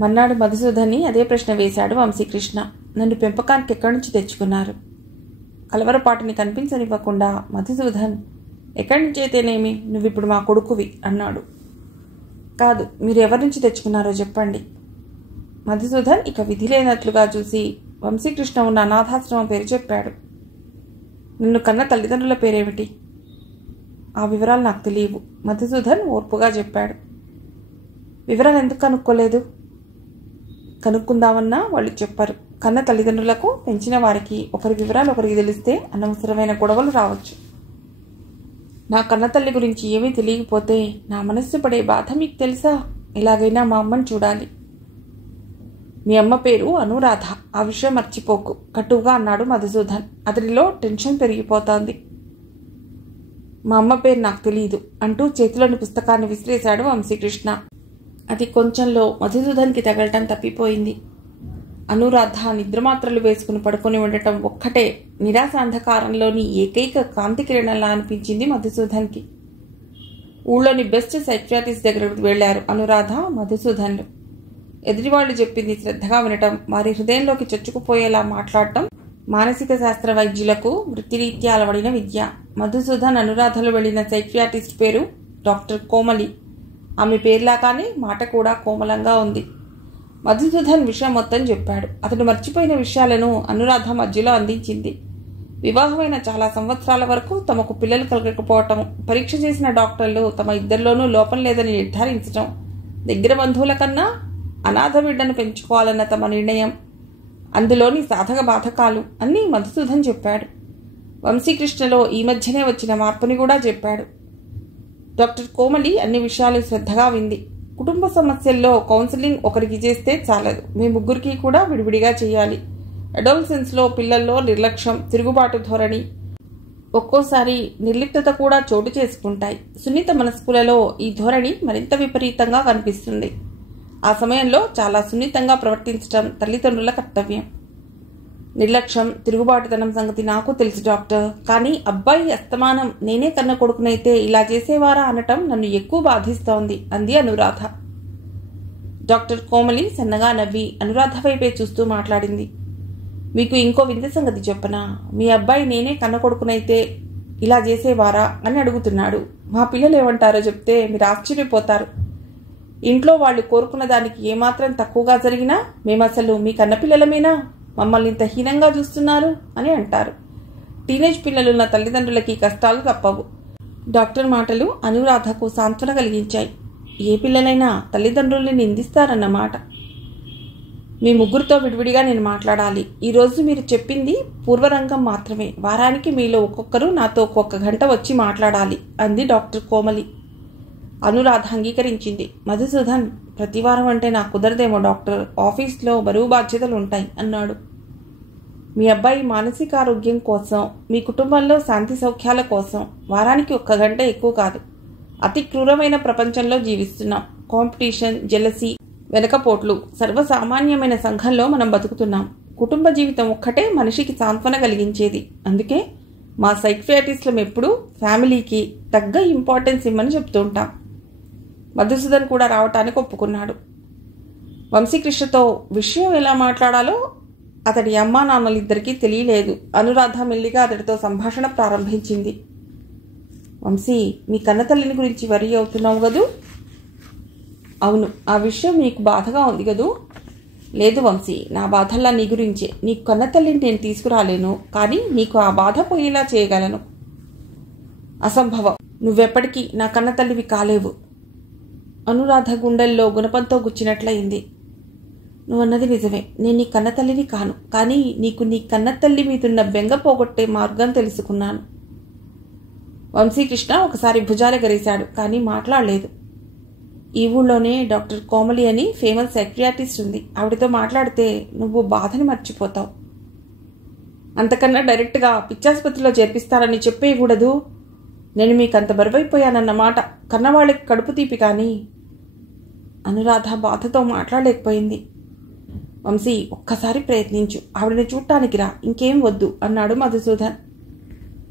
మన్నాడు మధుసూదన్ని అదే ప్రశ్న వేశాడు వంశీకృష్ణ. నన్ను పెంపకానికి ఎక్కడి నుంచి తెచ్చుకున్నారు? కలవరపాటుని కనిపించనివ్వకుండా మధుసూదన్, ఎక్కడి నుంచి అయితేనేమి, నువ్విప్పుడు మా కొడుకువి అన్నాడు. కాదు, మీరు ఎవరి నుంచి తెచ్చుకున్నారో చెప్పండి. మధుసూదన్ ఇక విధి లేనట్లుగా చూసి వంశీకృష్ణ ఉన్న అనాథాశ్రమం పేరు చెప్పాడు. నిన్ను కన్న తల్లిదండ్రుల పేరేమిటి? ఆ వివరాలు నాకు తెలియవు, మధుసూదన్ ఓర్పుగా చెప్పాడు. వివరాలు ఎందుకు కనుక్కోలేదు? కనుక్కుందామన్నా వాళ్ళు చెప్పరు. కన్న తల్లిదండ్రులకు పెంచిన వారికి ఒకరి వివరాలు ఒకరికి తెలిస్తే అనవసరమైన గొడవలు రావచ్చు. నా కన్న తల్లి గురించి ఏమీ తెలియకపోతే నా మనస్సు పడే బాధ మీకు తెలుసా? ఎలాగైనా మా అమ్మని చూడాలి. మీ అమ్మ పేరు అనురాధ, ఆ విషయం మర్చిపోకు కటువుగా అన్నాడు మధుసూదన్. అతడిలో టెన్షన్ పెరిగిపోతోంది. మా అమ్మ పేరు నాకు తెలియదు అంటూ చేతిలోని పుస్తకాన్ని విసిరేశాడు వంశీకృష్ణ. అది కొంచెంలో మధుసూదన్కి తగలటం తప్పిపోయింది. అనురాధ నిద్రమాత్రలు వేసుకుని పడుకొని ఉండటం ఒక్కటే నిరాశ అంధకారంలోని ఏకైక కాంతి కిరణంలా అనిపించింది మధుసూదన్కి. ఊళ్ళోని బెస్ట్ సైక్యాట్రిస్ట్ దగ్గరకు వెళ్లారు అనురాధ, మధుసూదన్లు. ఎదుటివాళ్లు చెప్పింది శ్రద్ధగా వినటం, వారి హృదయంలోకి చొచ్చుకుపోయేలా మాట్లాడటం మానసిక శాస్త్ర వైద్యులకు వృత్తిరీత్యా అలవడిన విద్య. మధుసూదన్ అనురాధలు వెళ్లిన సైక్యాట్రిస్ట్ పేరు డాక్టర్ కోమలి. ఆమె పేర్లాగానే మాట కూడా కోమలంగా ఉంది. మధుసూదన్ విషయం మొత్తం చెప్పాడు. అతడు మర్చిపోయిన విషయాలను అనురాధ మధ్యలో అందించింది. వివాహమైన చాలా సంవత్సరాల వరకు తమకు పిల్లలు కలగకపోవటం, పరీక్ష చేసిన డాక్టర్లు తమ ఇద్దరిలోనూ లోపం లేదని నిర్ధారించడం, దగ్గర బంధువుల కన్నా అనాథ బిడ్డను పెంచుకోవాలన్న తమ నిర్ణయం, అందులోని సాధక బాధకాలు అన్నీ మధుసూదన్ చెప్పాడు. వంశీకృష్ణలో ఈ మధ్యనే వచ్చిన మార్పుని కూడా చెప్పాడు. డాక్టర్ కోమలి అన్ని విషయాలు శ్రద్ధగా వింది. కుటుంబ సమస్యల్లో కౌన్సిలింగ్ ఒకరికి చేస్తే చాలదు, మీ ముగ్గురికి కూడా విడివిడిగా చేయాలి. అడోలసెన్స్లో పిల్లల్లో నిర్లక్ష్యం, తిరుగుబాటు ధోరణి, ఒక్కోసారి నిర్లిప్తత కూడా చోటు చేసుకుంటాయి. సున్నిత మనస్కులలో ఈ ధోరణి మరింత విపరీతంగా కనిపిస్తుంది. ఆ సమయంలో చాలా సున్నితంగా ప్రవర్తించడం తల్లిదండ్రుల కర్తవ్యం. నిర్లక్ష్యం, తిరుగుబాటుతనం సంగతి నాకు తెలుసు డాక్టర్, కానీ అబ్బాయి అస్తమానం నేనే కన్న కొడుకునైతే ఇలా చేసేవారా అనటం నన్ను ఎక్కువ బాధిస్తోంది అంది అనురాధ. డాక్టర్ కోమలి సన్నగా నవ్వి అనురాధ వైపే చూస్తూ మాట్లాడింది. మీకు ఇంకో వింత సంగతి చెప్పనా? మీ అబ్బాయి నేనే కన్న కొడుకునైతే ఇలా చేసేవారా అని అడుగుతున్నాడు. మా పిల్లలు ఏమంటారో చెప్తే మీరు ఆశ్చర్యపోతారు. ఇంట్లో వాళ్ళు కోరుకున్న దానికి ఏమాత్రం తక్కువగా జరిగినా మేమసలు మీ కన్నపిల్లలమేనా, మమ్మల్ని ఇంత హీనంగా చూస్తున్నారు అని అంటారు. టీనేజ్ పిల్లలున్న తల్లిదండ్రులకి కష్టాలు తప్పవు. డాక్టర్ మాటలు అనురాధకు సాంత్వన కలిగించాయి. ఏ పిల్లలైనా తల్లిదండ్రుల్ని నిందిస్తారన్నమాట. మీ ముగ్గురితో విడివిడిగా నేను మాట్లాడాలి. ఈరోజు మీరు చెప్పింది పూర్వరంగం మాత్రమే. వారానికి మీలో ఒక్కొక్కరు నాతో ఒక్కొక్క గంట వచ్చి మాట్లాడాలి అంది డాక్టర్ కోమలి. అనురాధ అంగీకరించింది. మధుసూదన్, ప్రతివారం అంటే నాకు కుదరదేమో డాక్టర్, ఆఫీస్లో బరువు బాధ్యతలు ఉంటాయి అన్నాడు. మీ అబ్బాయి మానసిక ఆరోగ్యం కోసం, మీ కుటుంబంలో శాంతి సౌఖ్యాల కోసం వారానికి 1 గంట ఎక్కువ కాదు. అతి క్రూరమైన ప్రపంచంలో జీవిస్తున్నాం. కాంపిటీషన్, జెలసీ, వెనకపోట్లు సర్వసామాన్యమైన సంఘంలో మనం బతుకుతున్నాం. కుటుంబ జీవితం ఒక్కటే మనిషికి సాంత్వన కలిగించేది. అందుకే మా సైక్యాట్రిస్టులం ఎప్పుడూ ఫ్యామిలీకి తగ్గ ఇంపార్టెన్స్ ఇమ్మని చెప్తుంటాం. మధుసూదన్ కూడా రావటానికి ఒప్పుకున్నాడు. వంశీకృష్ణతో విషయం ఎలా మాట్లాడాలో అతడి అమ్మా నాన్నలిద్దరికీ తెలియలేదు. అనురాధ మెల్లిగా అతడితో సంభాషణ ప్రారంభించింది. వంశీ, మీ కన్నతల్లిని గురించి వరి అవుతున్నావు కదూ? అవును, ఆ విషయం నీకు బాధగా ఉంది కదూ? లేదు వంశీ, నా బాధల్లా నీ గురించే. నీకు కన్నతల్లిని నేను తీసుకురాలేను, కానీ నీకు ఆ బాధ పోయేలా చేయగలను. అసంభవం, నువ్వెప్పటికీ నా కన్నతల్లివి కాలేవు. అనురాధ గుండెల్లో గుణపంతో గుచ్చినట్లయింది. నువ్వన్నది నిజమే, నేను నీ కన్నతల్లిని కాను, కానీ నీకు నీ కన్నతల్లి మీదున్న బెంగ పోగొట్టే మార్గం తెలుసుకున్నాను. వంశీకృష్ణ ఒకసారి భుజాలు గరిశాడు, కానీ మాట్లాడలేదు. ఈ ఊళ్ళోనే డాక్టర్ కోమలి అని ఫేమస్ సైక్రియాటిస్ట్ ఉంది. ఆవిడతో మాట్లాడితే నువ్వు బాధని మర్చిపోతావు. అంతకన్నా డైరెక్ట్గా పిచ్చాసుపత్రిలో చేర్పిస్తారని చెప్పేయకూడదు. నేను మీకంత బరువైపోయానన్నమాట. కన్నవాళ్ళకి కడుపు తీపి. కానీ అనురాధ బాధతో మాట్లాడలేకపోయింది. వంశీ, ఒక్కసారి ప్రయత్నించు, ఆవిడని చూడటానికి రా, ఇంకేం వద్దు అన్నాడు మధుసూదన్.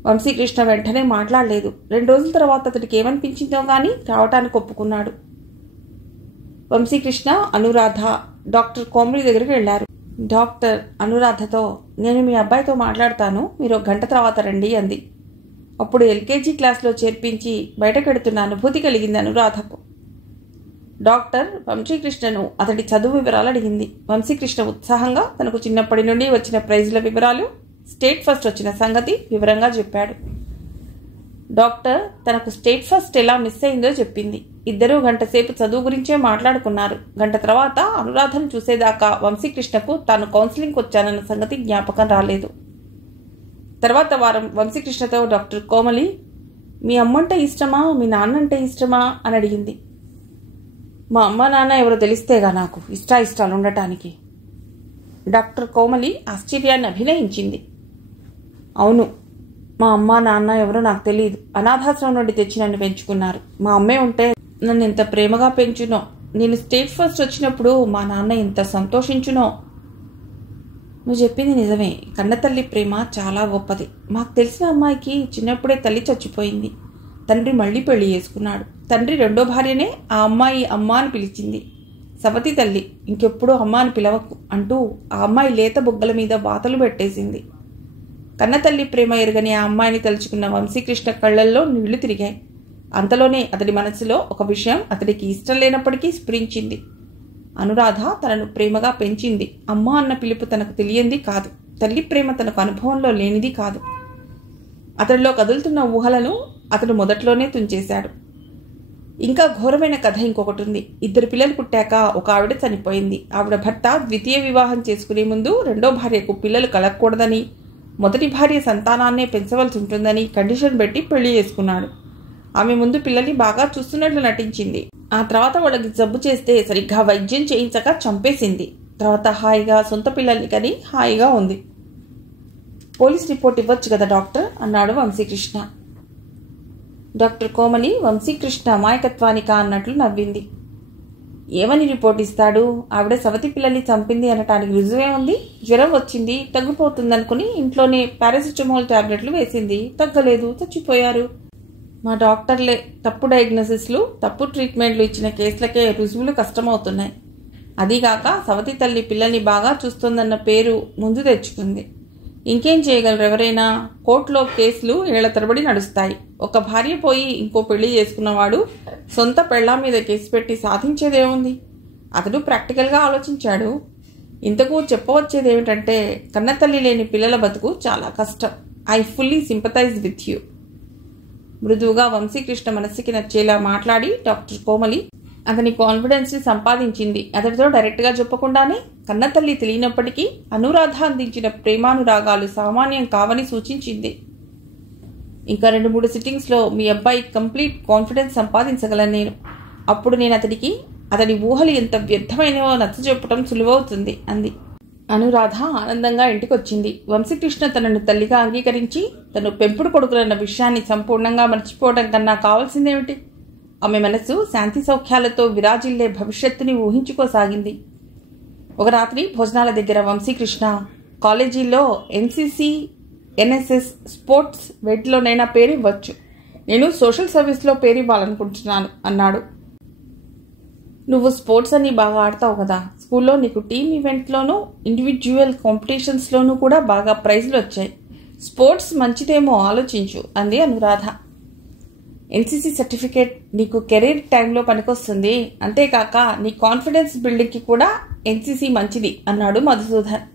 వంశీకృష్ణ వెంటనే మాట్లాడలేదు. 2 రోజుల తర్వాత అతడికి ఏమనిపించిందో కానీ రావటానికి ఒప్పుకున్నాడు. వంశీకృష్ణ, అనురాధ డాక్టర్ కోమలి దగ్గరికి వెళ్లారు. డాక్టర్ అనురాధతో, నేను మీ అబ్బాయితో మాట్లాడతాను, మీరు ఒక గంట తర్వాత రండి అంది. అప్పుడు ఎల్కేజీ క్లాస్లో చేర్పించి బయటకెడుతున్న అనుభూతి కలిగింది అనురాధకు. డాక్టర్ వంశీకృష్ణను అతడి చదువు వివరాలు అడిగింది. వంశీకృష్ణ ఉత్సాహంగా తనకు చిన్నప్పటి నుండి వచ్చిన ప్రైజుల వివరాలు, స్టేట్ ఫస్ట్ వచ్చిన సంగతి వివరంగా చెప్పాడు. డాక్టర్ తనకు స్టేట్ ఫస్ట్ ఎలా మిస్ అయిందో చెప్పింది. ఇద్దరూ గంట సేపు చదువు గురించే మాట్లాడుకున్నారు. గంట తర్వాత అనురాధను చూసేదాకా వంశీకృష్ణకు తాను కౌన్సిలింగ్కి వచ్చానన్న సంగతి జ్ఞాపకం రాలేదు. తర్వాత వారం వంశీకృష్ణతో డాక్టర్ కోమలి, మీ అమ్మంటే ఇష్టమా, మీ నాన్నంటే ఇష్టమా అని అడిగింది. మా అమ్మ నాన్న ఎవరో తెలిస్తేగా నాకు ఇష్టాలు ఉండటానికి. డాక్టర్ కోమలి ఆశ్చర్యాన్ని అభినయించింది. అవును, మా అమ్మ నాన్న ఎవరో నాకు తెలియదు. అనాథాశ్రమం నుండి తెచ్చి నన్ను పెంచుకున్నారు. మా అమ్మే ఉంటే నన్ను ఎంత ప్రేమగా పెంచునో. నేను స్టేట్ ఫస్ట్ వచ్చినప్పుడు మా నాన్న ఎంత సంతోషించునో. నువ్వు చెప్పింది నిజమే. కన్నతల్లి ప్రేమ చాలా గొప్పది. మాకు తెలిసిన అమ్మాయికి చిన్నప్పుడే తల్లి చచ్చిపోయింది. తండ్రి మళ్ళీ పెళ్లి చేసుకున్నాడు. తండ్రి రెండో భార్యనే ఆ అమ్మాయి అమ్మ అని పిలిచింది. సవతి తల్లి ఇంకెప్పుడు అమ్మ అని పిలవకు అంటూ ఆ అమ్మాయి లేత బుగ్గల మీద వాతలు పెట్టేసింది. కన్నతల్లి ప్రేమ ఎరగని ఆ అమ్మాయిని తలుచుకున్న వంశీకృష్ణ కళ్లల్లో నీళ్లు తిరిగాయి. అంతలోనే అతడి మనసులో ఒక విషయం అతడికి ఇష్టం లేనప్పటికీ స్ఫురించింది. అనురాధ తనను ప్రేమగా పెంచింది. అమ్మ అన్న పిలుపు తనకు తెలియంది కాదు. తల్లి ప్రేమ తనకు అనుభవంలో లేనిది కాదు. అతడిలో కదులుతున్న ఊహలను అతడు మొదట్లోనే తుంచేశాడు. ఇంకా ఘోరమైన కథ ఇంకొకటి ఉంది. 2 పిల్లలు పుట్టాక ఒక ఆవిడ చనిపోయింది. ఆవిడ భర్త ద్వితీయ వివాహం చేసుకునే ముందు రెండో భార్యకు పిల్లలు కలగకూడదని, మొదటి భార్య సంతానాన్నే పెంచవలసి ఉంటుందని కండిషన్ పెట్టి పెళ్లి చేసుకున్నాడు. ఆమె ముందు పిల్లల్ని బాగా చూస్తున్నట్లు నటించింది. ఆ తర్వాత వాళ్ళకి జబ్బు చేస్తే సరిగ్గా వైద్యం చేయించక చంపేసింది. తర్వాత హాయిగా సొంత పిల్లల్ని కని హాయిగా ఉంది. పోలీస్ రిపోర్ట్ ఇవ్వచ్చు కదా డాక్టర్ అన్నాడు వంశీకృష్ణ. డాక్టర్ కోమలి వంశీకృష్ణ అమాయకత్వానిక అన్నట్లు నవ్వింది. ఏమని రిపోర్ట్ ఇస్తాడు? ఆవిడ సవతి పిల్లల్ని చంపింది అనటానికి రుజువే ఉంది. జ్వరం వచ్చింది, తగ్గిపోతుందనుకుని ఇంట్లోనే పారాసిటమాల్ టాబ్లెట్లు వేసింది, తగ్గలేదు, చచ్చిపోయారు. మా డాక్టర్లే తప్పు డయాగ్నోసిస్లు, తప్పు ట్రీట్మెంట్లు ఇచ్చిన కేసులకే రుజువులు కష్టమవుతున్నాయి. అదీగాక సవతి తల్లి పిల్లల్ని బాగా చూస్తోందన్న పేరు ముందు తెచ్చుకుంది. ఇంకేం చేయగలరు ఎవరైనా? కోర్టులో కేసులు ఏళ్ల తరబడి నడుస్తాయి. ఒక భార్య పోయి ఇంకో పెళ్లి చేసుకున్నవాడు సొంత పెళ్లాం మీద కేసు పెట్టి సాధించేదేముంది? అతడు ప్రాక్టికల్గా ఆలోచించాడు. ఇంతకు చెప్పవచ్చేదేమిటంటే, కన్నతల్లి లేని పిల్లల బతుకు చాలా కష్టం. I fully sympathise with you. మృదువుగా వంశీకృష్ణ మనస్సుకి నచ్చేలా మాట్లాడి డాక్టర్ కోమలి అతని కాన్ఫిడెన్స్ని సంపాదించింది. అతడితో డైరెక్ట్గా చెప్పకుండానే కన్నతల్లి తెలియనప్పటికీ అనురాధ అందించిన ప్రేమానురాగాలు సామాన్యం కావని సూచించింది. ఇంకా 2-3 సిట్టింగ్స్లో మీ అబ్బాయి కంప్లీట్ కాన్ఫిడెన్స్ సంపాదించగలను నేను. అప్పుడు నేను అతడి ఊహలు ఎంత వ్యర్థమైనవో నచ్చజెప్పటం సులువవుతుంది అంది. అనురాధ ఆనందంగా ఇంటికొచ్చింది. వంశీకృష్ణ తనను తల్లిగా అంగీకరించి తను పెంపుడు కొడుకులన్న విషయాన్ని సంపూర్ణంగా మర్చిపోవడం కన్నా కావాల్సిందేమిటి? ఆమె మనసు శాంతి సౌఖ్యాలతో విరాజిల్లే భవిష్యత్తుని ఊహించుకోసాగింది. ఒక రాత్రి భోజనాల దగ్గర వంశీకృష్ణ, కాలేజీలో ఎన్సీసీ, ఎన్ఎస్ఎస్, స్పోర్ట్స్ వేటిలోనైనా పేరు ఇవ్వచ్చు. నేను సోషల్ సర్వీస్లో పేరు ఇవ్వాలనుకుంటున్నాను అన్నాడు. నువ్వు స్పోర్ట్స్ అన్ని బాగా ఆడతావు కదా. స్కూల్లో నీకు టీమ్ ఈవెంట్లోనూ ఇండివిజువల్ కాంపిటీషన్స్లోనూ కూడా బాగా ప్రైజులు వచ్చాయి. స్పోర్ట్స్ మంచిదేమో ఆలోచించు అంది అనురాధ. ఎన్సీసీ సర్టిఫికేట్ నీకు కెరీర్ టైంలో పనికొస్తుంది. అంతేకాక నీ కాన్ఫిడెన్స్ బిల్డింగ్కి కూడా ఎన్సీసీ మంచిది అన్నాడు మధుసూదన్.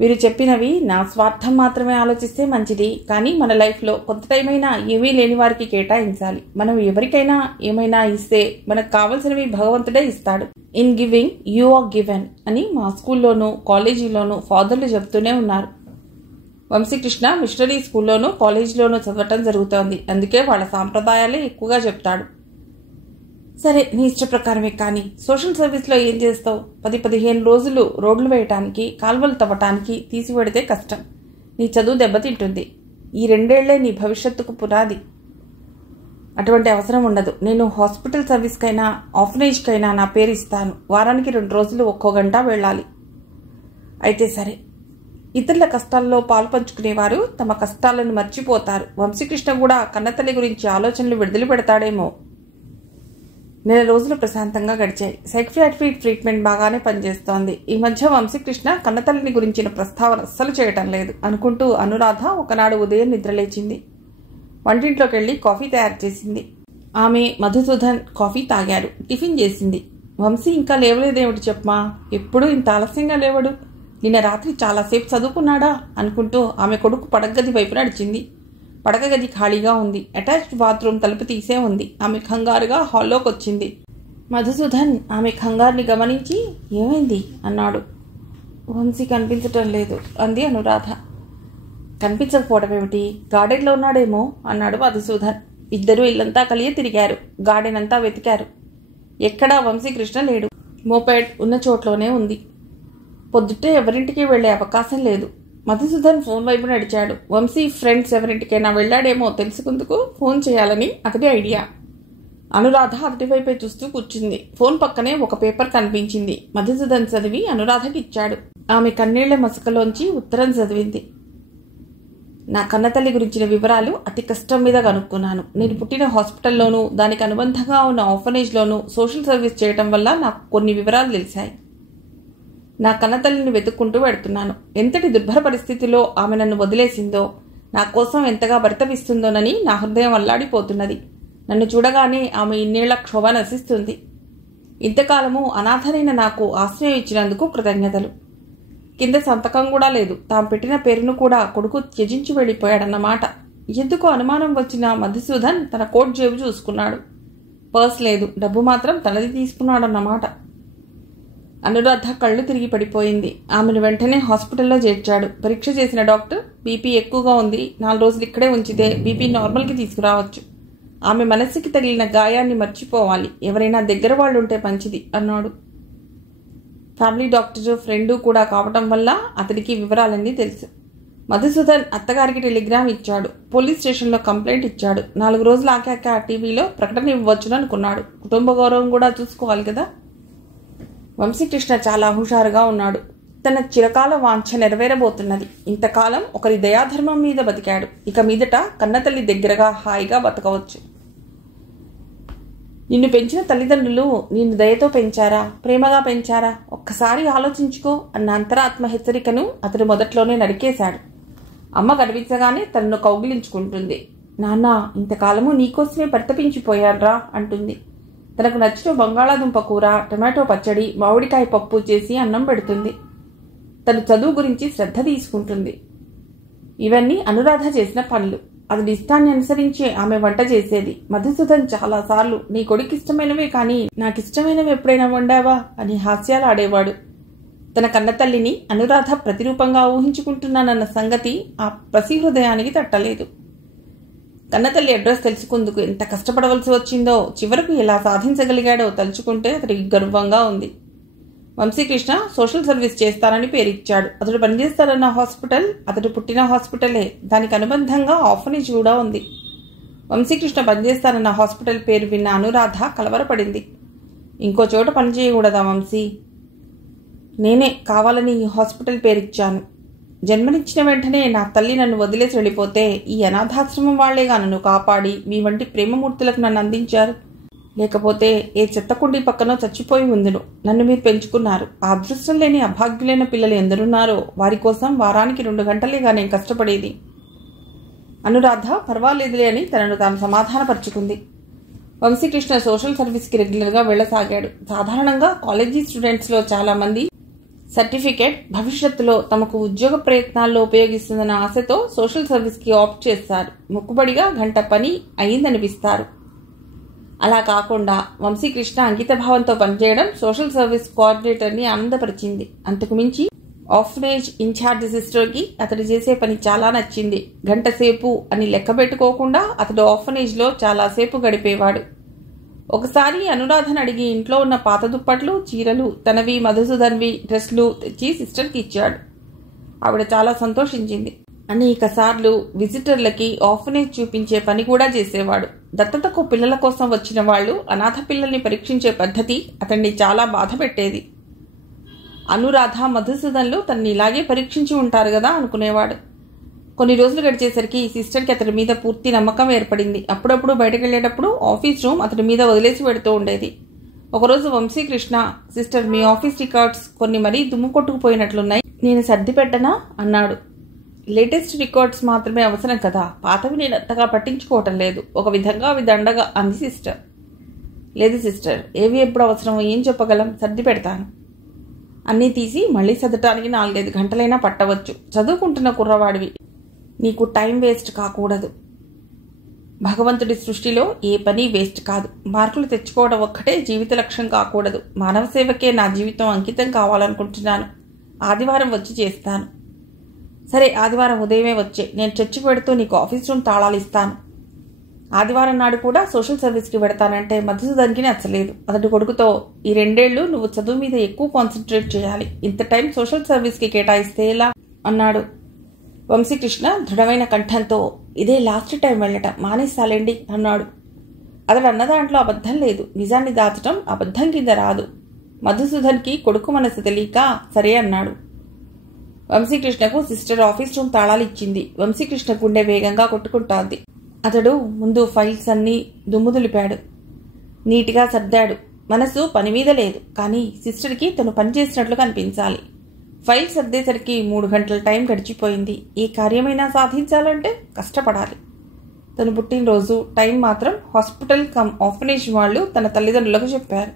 వీరు చెప్పినవి నా స్వార్థం మాత్రమే ఆలోచిస్తే మంచిది. కానీ మన లైఫ్లో కొంత టైం అయినా ఏమీ లేని వారికి కేటాయించాలి. మనం ఎవరికైనా ఏమైనా ఇస్తే మనకు కావలసినవి భగవంతుడే ఇస్తాడు. In giving you are given అని మా స్కూల్లోనూ కాలేజీలోనూ ఫాదర్లు చెప్తూనే ఉన్నారు. వంశీకృష్ణ మిషనరీ స్కూల్లోనూ కాలేజీలోనూ చదవటం జరుగుతోంది. అందుకే వాళ్ళ సాంప్రదాయాలే ఎక్కువగా చెప్తాడు. సరే, నీ ఇష్ట ప్రకారమే. కానీ సోషల్ సర్వీస్లో ఏం చేస్తావు? 10-15 రోజులు రోడ్లు వేయటానికి, కాల్వలు తవ్వటానికి తీసిపెడితే కష్టం. నీ చదువు దెబ్బతింటుంది. ఈ 2 ఏళ్లే నీ భవిష్యత్తుకు పునాది. అటువంటి అవసరం ఉండదు. నేను హాస్పిటల్ సర్వీస్కైనా ఆర్ఫనేజ్కైనా నా పేరు ఇస్తాను. వారానికి 2 రోజులు ఒక్కో గంట వెళ్ళాలి. అయితే సరే. ఇతరుల కష్టాల్లో పాలు పంచుకునేవారు తమ కష్టాలను మర్చిపోతారు. వంశీకృష్ణ కూడా కన్నతల్లి గురించి ఆలోచనలు విడుదల పెడతాడేమో. నెల రోజులు ప్రశాంతంగా గడిచాయి. సైకియాట్రీ ట్రీట్మెంట్ బాగానే పనిచేస్తోంది. ఈ మధ్య వంశీకృష్ణ కన్నతల్లిని గురించిన ప్రస్తావన అస్సలు చేయటం లేదు అనుకుంటూ అనురాధ ఒకనాడు ఉదయం నిద్రలేచింది. వంటింట్లోకి వెళ్ళి కాఫీ తయారు చేసింది. ఆమె, మధుసూదన్ కాఫీ తాగారు. టిఫిన్ చేసింది. వంశీ ఇంకా లేవలేదేమిటి చెప్పమా, ఎప్పుడూ ఇంత ఆలస్యంగా లేవడు, నిన్న రాత్రి చాలాసేపు చదువుకున్నాడా అనుకుంటూ ఆమె కొడుకు పడగగది వైపు నడిచింది. పడకగది ఖాళీగా ఉంది. అటాచ్డ్ బాత్రూమ్ తలుపు తీసే ఉంది. ఆమె కంగారుగా హాల్లోకి వచ్చింది. మధుసూదన్ ఆమె కంగారుని గమనించి ఏమైంది అన్నాడు. వంశీ కనిపించటం లేదు అంది అనురాధ. కనిపించకపోవడం ఏమిటి, గార్డెన్లో ఉన్నాడేమో అన్నాడు మధుసూదన్. ఇద్దరూ ఇల్లంతా కలియ తిరిగారు. గార్డెన్ అంతా వెతికారు. ఎక్కడా వంశీకృష్ణ లేడు. మోపెడ్ ఉన్న చోట్లోనే ఉంది. పొద్దుటే ఎవరింటికి వెళ్లే అవకాశం లేదు. మధుసూదన్ ఫోన్ వైపు నడిచాడు. వంశీ ఫ్రెండ్స్ ఎవరింటికైనా వెళ్లాడేమో తెలుసుకుందుకు ఫోన్ చేయాలని అతడి ఐడియా. అనురాధ అతడి వైపే చూస్తూ కూర్చుంది. ఫోన్ పక్కనే ఒక పేపర్ కనిపించింది. మధుసూదన్ చదివి అనురాధకి ఇచ్చాడు. ఆమె కన్నీళ్ల మసకలోంచి ఉత్తరం చదివింది. నా కన్నతల్లి గురించిన వివరాలు అతి కష్టం మీద కనుక్కున్నాను. నేను పుట్టిన హాస్పిటల్లోనూ దానికి అనుబంధంగా ఉన్న ఆర్ఫనేజ్లోనూ సోషల్ సర్వీస్ చేయటం వల్ల నాకు కొన్ని వివరాలు తెలిసాయి. నా కన్నతల్లిని వెతుక్కుంటూ వెడుతున్నాను. ఎంతటి దుర్భర పరిస్థితిలో ఆమె నన్ను వదిలేసిందో, నా కోసం ఎంతగా భర్తపిస్తుందోనని నా హృదయం అల్లాడిపోతున్నది. నన్ను చూడగానే ఆమె ఇన్నేళ్ల క్షోభ నశిస్తుంది. ఇంతకాలము అనాథనైన నాకు ఆశ్రయం ఇచ్చినందుకు కృతజ్ఞతలు. కింద సంతకం కూడా లేదు. తాము పెట్టిన పేరును కూడా కొడుకు త్యజించి వెళ్ళిపోయాడన్నమాట. ఎందుకో అనుమానం వచ్చిన మధుసూదన్ తన కోట్ జేబు చూసుకున్నాడు. పర్స్ లేదు. డబ్బు మాత్రం తనది తీసుకున్నాడన్నమాట. అనురాధ కళ్ళు తిరిగి పడిపోయింది. ఆమెను వెంటనే హాస్పిటల్లో చేర్చాడు. పరీక్ష చేసిన డాక్టర్ బీపీ ఎక్కువగా ఉంది, 4 రోజులు ఇక్కడే ఉంచితే బీపీ నార్మల్కి తీసుకురావచ్చు. ఆమె మనస్సుకి తగిలిన గాయాన్ని మర్చిపోవాలి. ఎవరైనా దగ్గర వాళ్ళు ఉంటే మంచిది అన్నాడు. ఫ్యామిలీ డాక్టరు ఫ్రెండు కూడా కావటం వల్ల అతడికి వివరాలన్నీ తెలుసు. మధుసూదన్ అత్తగారికి టెలిగ్రామ్ ఇచ్చాడు. పోలీస్ స్టేషన్లో కంప్లైంట్ ఇచ్చాడు. 4 రోజులు ఆకాక టీవీలో ప్రకటన ఇవ్వచ్చును అనుకున్నాడు. కుటుంబ గౌరవం కూడా చూసుకోవాలి కదా. వంశీకృష్ణ చాలా హుషారుగా ఉన్నాడు. తన చిరకాల వాంఛ నెరవేరబోతున్నది. ఇంతకాలం ఒకరి దయాధర్మం మీద బతికాడు. ఇక మీదట కన్నతల్లి దగ్గరగా హాయిగా బతకవచ్చు. నిన్ను పెంచిన తల్లిదండ్రులు నిన్ను దయతో పెంచారా, ప్రేమగా పెంచారా, ఒక్కసారి ఆలోచించుకో అన్న అంతరాత్మ హెచ్చరికను అతడు మొదట్లోనే నరికేశాడు. అమ్మ కనిపించగానే తనను కౌగిలించుకుంటుంది. నాన్న, ఇంతకాలము నీకోసమే పరితపించిపోయాడ్రా అంటుంది. తనకు నచ్చిన బంగాళాదుంప కూర, టమాటో పచ్చడి, మామిడికాయ పప్పు చేసి అన్నం పెడుతుంది. తను చదువు గురించి శ్రద్ధ తీసుకుంటుంది. ఇవన్నీ అనురాధ చేసిన పనులు. అతడి ఇష్టాన్ని అనుసరించి ఆమె వంట చేసేది. మధుసూదన్ చాలాసార్లు నీ కొడుకు ఇష్టమైనవే కానీ నాకిష్టమైనవి ఎప్పుడైనా వండావా అని హాస్యాలు ఆడేవాడు. తన కన్నతల్లిని అనురాధ ప్రతిరూపంగా ఊహించుకుంటున్నానన్న సంగతి ఆ పసి హృదయానికి తట్టలేదు. కన్నతల్లి అడ్రస్ తెలుసుకుందుకు ఎంత కష్టపడవలసి వచ్చిందో, చివరకు ఎలా సాధించగలిగాడో తలుచుకుంటే అతడికి గర్వంగా ఉంది. వంశీకృష్ణ సోషల్ సర్వీస్ చేస్తానని పేరిచ్చాడు. అతడు పనిచేస్తాడన్న హాస్పిటల్ అతడు పుట్టిన హాస్పిటలే. దానికి అనుబంధంగా ఆర్ఫనేజ్ కూడా ఉంది. వంశీకృష్ణ పనిచేస్తానన్న హాస్పిటల్ పేరు విన్న అనురాధ కలవరపడింది. ఇంకో చోట పనిచేయకూడదా వంశీ? నేనే కావాలని ఈ హాస్పిటల్ పేరిచ్చాను. జన్మనిచ్చిన వెంటనే నా తల్లి నన్ను వదిలేసి వెళ్ళిపోతే ఈ అనాథాశ్రమం వాళ్లేగా నన్ను కాపాడి మీ వంటి ప్రేమమూర్తులకు నన్ను అందించారు. లేకపోతే ఏ చెత్తకుండి పక్కనో చచ్చిపోయి ఉందును. నన్ను మీరు పెంచుకున్నారు. ఆ అదృష్టం లేని అభాగ్యులైన పిల్లలు ఎందరున్నారో వారి కోసం వారానికి 2 గంటలేగా నేను కష్టపడేది. అనురాధ పర్వాలేదులే అని తనను తాను సమాధానపరుచుకుంది. వంశీకృష్ణ సోషల్ సర్వీస్కి రెగ్యులర్గా వెళ్లసాగాడు. సాధారణంగా కాలేజీ స్టూడెంట్స్లో చాలామంది సర్టిఫికేట్ భవిష్యత్తులో తమకు ఉద్యోగ ప్రయత్నాల్లో ఉపయోగిస్తుందన్న ఆశతో సోషల్ సర్వీస్కి ఆప్ట్ చేస్తారు. మొక్కుబడిగా గంట పని అయిందనిపిస్తారు. అలా కాకుండా వంశీకృష్ణ అంకితభావంతో పనిచేయడం సోషల్ సర్వీస్ కోఆర్డినేటర్ని ఆనందపరిచింది. అంతకుమించి ఆర్ఫనేజ్ ఇన్ఛార్జ్ సిస్టర్కి అతడు చేసే పని చాలా నచ్చింది. గంట సేపు అని లెక్క పెట్టుకోకుండా అతడు ఆర్ఫనేజ్లో చాలాసేపు గడిపేవాడు. ఒకసారి అనురాధను అడిగి ఇంట్లో ఉన్న పాత దుప్పట్లు, చీరలు, తనవి మధుసూదన్వి డ్రెస్లు తెచ్చి సిస్టర్కి ఇచ్చాడు. ఆవిడ చాలా సంతోషించింది. అనేక సార్లు విజిటర్లకి ఆర్ఫనేజ్ చూపించే పని కూడా చేసేవాడు. దత్తతకు పిల్లల కోసం వచ్చిన వాళ్ళు అనాథ పిల్లల్ని పరీక్షించే పద్ధతి అతన్ని చాలా బాధ పెట్టేది. అనురాధ, మధుసూదన్లు తనని ఇలాగే పరీక్షించి ఉంటారు కదా అనుకునేవాడు. కొన్ని రోజులు గడిచేసరికి సిస్టర్కి అతడి మీద పూర్తి నమ్మకం ఏర్పడింది. అప్పుడప్పుడు బయటకు వెళ్ళేటప్పుడు ఆఫీస్ రూమ్ అతడి మీద వదిలేసి పెడుతూ ఉండేది. ఒకరోజు వంశీకృష్ణ, సిస్టర్ మీ ఆఫీస్ రికార్డ్స్ కొన్ని మరీ దుమ్ము కొట్టుకుపోయినట్లున్నాయి, నేను సర్ది పెట్టనా అన్నాడు. లేటెస్ట్ రికార్డ్స్ మాత్రమే అవసరం కదా, పాతవి నేను అంతగా పట్టించుకోవటం లేదు. ఒక విధంగా అవి దండగా అంది సిస్టర్. లేదు సిస్టర్, ఏవి ఎప్పుడు అవసరమో ఏం చెప్పగలం, సర్ది పెడతాను. అన్నీ తీసి మళ్ళీ సర్దటానికి 4-5 గంటలైనా పట్టవచ్చు. చదువుకుంటున్న కుర్రవాడివి, నీకు టైం వేస్ట్ కాకూడదు. భగవంతుడి సృష్టిలో ఏ పని వేస్ట్ కాదు. మార్కులు తెచ్చుకోవడం ఒక్కటే జీవిత లక్ష్యం కాకూడదు. మానవ సేవకే నా జీవితం అంకితం కావాలనుకుంటున్నాను. ఆదివారం వచ్చి చేస్తాను. సరే, ఆదివారం ఉదయమే వచ్చే. నేను చర్చికి పెడుతూ నీకు ఆఫీస్ రూమ్ తాళాలు ఇస్తాను. ఆదివారం నాడు కూడా సోషల్ సర్వీస్కి పెడతానంటే మధుసూదన్కి నచ్చలేదు. అతడి కొడుకుతో, ఈ 2 ఏళ్లు నువ్వు చదువు మీద ఎక్కువ కాన్సన్ట్రేట్ చేయాలి. ఇంత టైం సోషల్ సర్వీస్కి కేటాయిస్తే ఎలా అన్నాడు. వంశీకృష్ణ దృఢమైన కంఠంతో, ఇదే లాస్ట్ టైం వెళ్ళటం, మానేస్తాలేండి అన్నాడు. అతడు అన్న దాంట్లో అబద్ధం లేదు. నిజాన్ని దాచటం అబద్ధం కింద రాదు. మధుసూదన్కి కొడుకు మనసు తెలియక సరే అన్నాడు. వంశీకృష్ణకు సిస్టర్ ఆఫీస్ రూమ్ తాళాలు ఇచ్చింది. వంశీకృష్ణ గుండె వేగంగా కొట్టుకుంటోంది. అతడు ముందు ఫైల్స్ అన్నీ దుమ్ము దులిపాడు, నీట్గా సర్దాడు. మనసు పని మీద లేదు, కానీ సిస్టర్కి తను పనిచేసినట్లు కనిపించాలి. ఫైల్ సర్దేసరికి 3 గంటల టైం గడిచిపోయింది. ఏ కార్యమైనా సాధించాలంటే కష్టపడాలి. తను పుట్టినరోజు టైం మాత్రం హాస్పిటల్ కమ్ ఆర్ఫనేజ్ వాళ్ళు తన తల్లిదండ్రులకు చెప్పారు.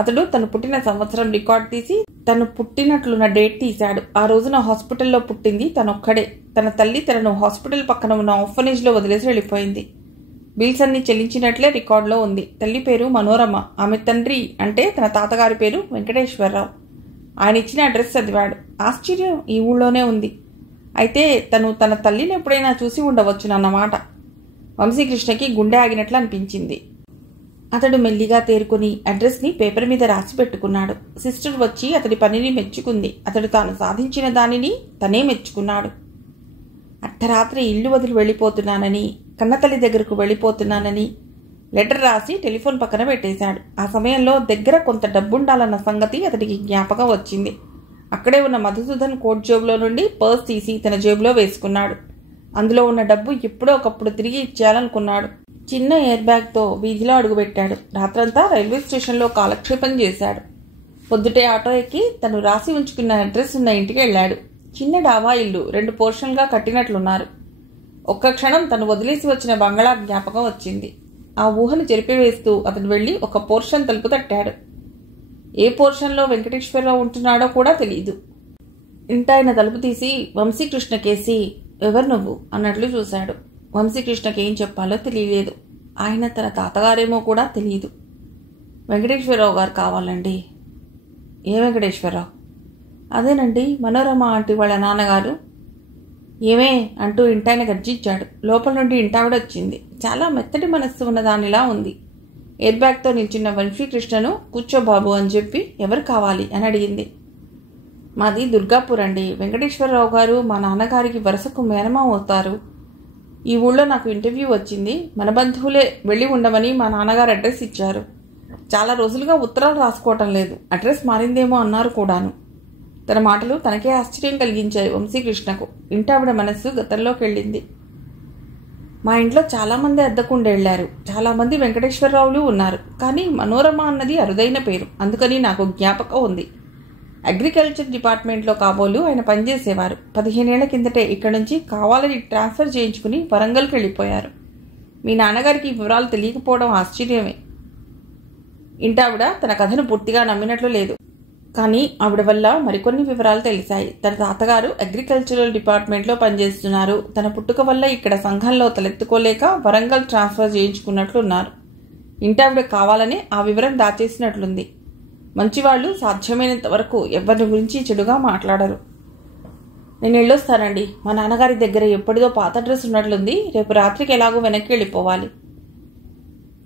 అతడు తను పుట్టిన సంవత్సరం రికార్డ్ తీసి తను పుట్టినట్లున్న డేట్ తీశాడు. ఆ రోజున హాస్పిటల్లో పుట్టింది తనొక్కడే. తన తల్లి తనను హాస్పిటల్ పక్కన ఉన్న ఆర్ఫనేజ్లో వదిలేసి వెళ్ళిపోయింది. బిల్స్ అన్ని చెల్లించినట్లే రికార్డులో ఉంది. తల్లి పేరు మనోరమ, ఆమె తండ్రి అంటే తన తాతగారి పేరు వెంకటేశ్వరరావు. ఆయన ఇచ్చిన అడ్రస్ చదివాడు. ఆశ్చర్యం, ఈ ఊళ్ళోనే ఉంది. అయితే తను తన తల్లిని ఎప్పుడైనా చూసి ఉండవచ్చునన్నమాట. వంశీకృష్ణకి గుండె ఆగినట్లు అనిపించింది. అతడు మెల్లిగా తేరుకుని అడ్రస్ని పేపర్ మీద రాసి పెట్టుకున్నాడు. సిస్టర్ వచ్చి అతడి పనిని మెచ్చుకుంది. అతడు తాను సాధించిన దానిని తనే మెచ్చుకున్నాడు. అర్ధరాత్రి ఇల్లు వదిలి వెళ్ళిపోతున్నానని, కన్నతల్లి దగ్గరకు వెళ్ళిపోతున్నానని లెటర్ రాసి టెలిఫోన్ పక్కన పెట్టేశాడు. ఆ సమయంలో దగ్గర కొంత డబ్బుండాలన్న సంగతి అతడికి జ్ఞాపకం వచ్చింది. అక్కడే ఉన్న మధుసూదన్ కోట్ జేబులో నుండి పర్స్ తీసి తన జేబులో వేసుకున్నాడు. అందులో ఉన్న డబ్బు ఎప్పుడో ఒకప్పుడు తిరిగి ఇచ్చేయాలనుకున్నాడు. చిన్న ఎయిర్ బ్యాగ్తో వీధిలో అడుగుపెట్టాడు. రాత్రంతా రైల్వే స్టేషన్లో కాలక్షేపం చేశాడు. పొద్దుటే ఆటో ఎక్కి తను రాసి ఉంచుకున్న అడ్రస్ ఉన్న ఇంటికి వెళ్ళాడు. చిన్న డాబా ఇల్లు, 2 పోర్షన్లుగా కట్టినట్లున్నారు. ఒక్క క్షణం తను వదిలేసి వచ్చిన బంగళా జ్ఞాపకం వచ్చింది. ఆ ఊహను చెరిపివేస్తూ అతను వెళ్లి ఒక పోర్షన్ తలుపు తట్టాడు. ఏ పోర్షన్లో వెంకటేశ్వరరావు ఉంటున్నాడో కూడా తెలియదు. ఇంటాయన తలుపు తీసి వంశీకృష్ణకేసి, ఎవరు నువ్వు అన్నట్లు చూశాడు. వంశీకృష్ణకి ఏం చెప్పాలో తెలియలేదు. ఆయన తన తాతగారేమో కూడా తెలియదు. వెంకటేశ్వరరావు గారు కావాలండి. ఏ వెంకటేశ్వరరావు? అదేనండి, మనోరమ ఆంటీ వాళ్ళ నాన్నగారు. ఏమే అంటూ ఇంటాయన గర్జించాడు. లోపల నుండి ఇంటావిడ వచ్చింది. చాలా మెత్తటి మనస్సు ఉన్న దానిలా ఉంది. ఎయిర్ బ్యాగ్తో నిల్చున్న వంశీకృష్ణను కూర్చోబాబు అని చెప్పి, ఎవరు కావాలి అని అడిగింది. మాది దుర్గాపూర్ అండి. వెంకటేశ్వరరావు గారు మా నాన్నగారికి వరుసకు మేనమామ అవుతారు. ఈ ఊళ్ళో నాకు ఇంటర్వ్యూ వచ్చింది. మన బంధువులే వెళ్ళి ఉండమని మా నాన్నగారు అడ్రస్ ఇచ్చారు. చాలా రోజులుగా ఉత్తరాలు రాసుకోవటం లేదు. అడ్రస్ మారిందేమో అన్నారు కూడాను. తన మాటలు తనకే ఆశ్చర్యం కలిగించాయి వంశీకృష్ణకు. ఇంటావిడ మనస్సు గతంలోకి వెళ్ళింది. మా ఇంట్లో చాలామంది అద్దెకుండి వెళ్లారు. చాలామంది వెంకటేశ్వరరావులు ఉన్నారు. కానీ మనోరమ అన్నది అరుదైన పేరు. అందుకని నాకు జ్ఞాపకం ఉంది. అగ్రికల్చర్ డిపార్ట్మెంట్లో కాబోలు ఆయన పనిచేసేవారు. 15 ఏళ్ల కిందటే ఇక్కడి నుంచి కావాలని ట్రాన్స్ఫర్ చేయించుకుని వరంగల్కి వెళ్ళిపోయారు. మీ నాన్నగారికి ఈ వివరాలు తెలియకపోవడం ఆశ్చర్యమే. ఇంటావిడ తన కథను పూర్తిగా నమ్మినట్లు లేదు. కానీ ఆవిడ వల్ల మరికొన్ని వివరాలు తెలిసాయి. తన తాతగారు అగ్రికల్చరల్ డిపార్ట్మెంట్లో పనిచేస్తున్నారు. తన పుట్టుక వల్ల ఇక్కడ సంఘంలో తలెత్తుకోలేక వరంగల్ ట్రాన్స్ఫర్ చేయించుకున్నట్లున్నారు. ఇంటావిడ కావాలని ఆ వివరం దాచేసినట్లుంది. మంచివాళ్ళు సాధ్యమైనంత వరకు ఎవరి గురించి చెడుగా మాట్లాడరు. నేను వెళ్ళొస్తానండి. మా నాన్నగారి దగ్గర ఎప్పటిదో పాత అడ్రస్ ఉన్నట్లుంది. రేపు రాత్రికి ఎలాగో వెనక్కి వెళ్ళిపోవాలి.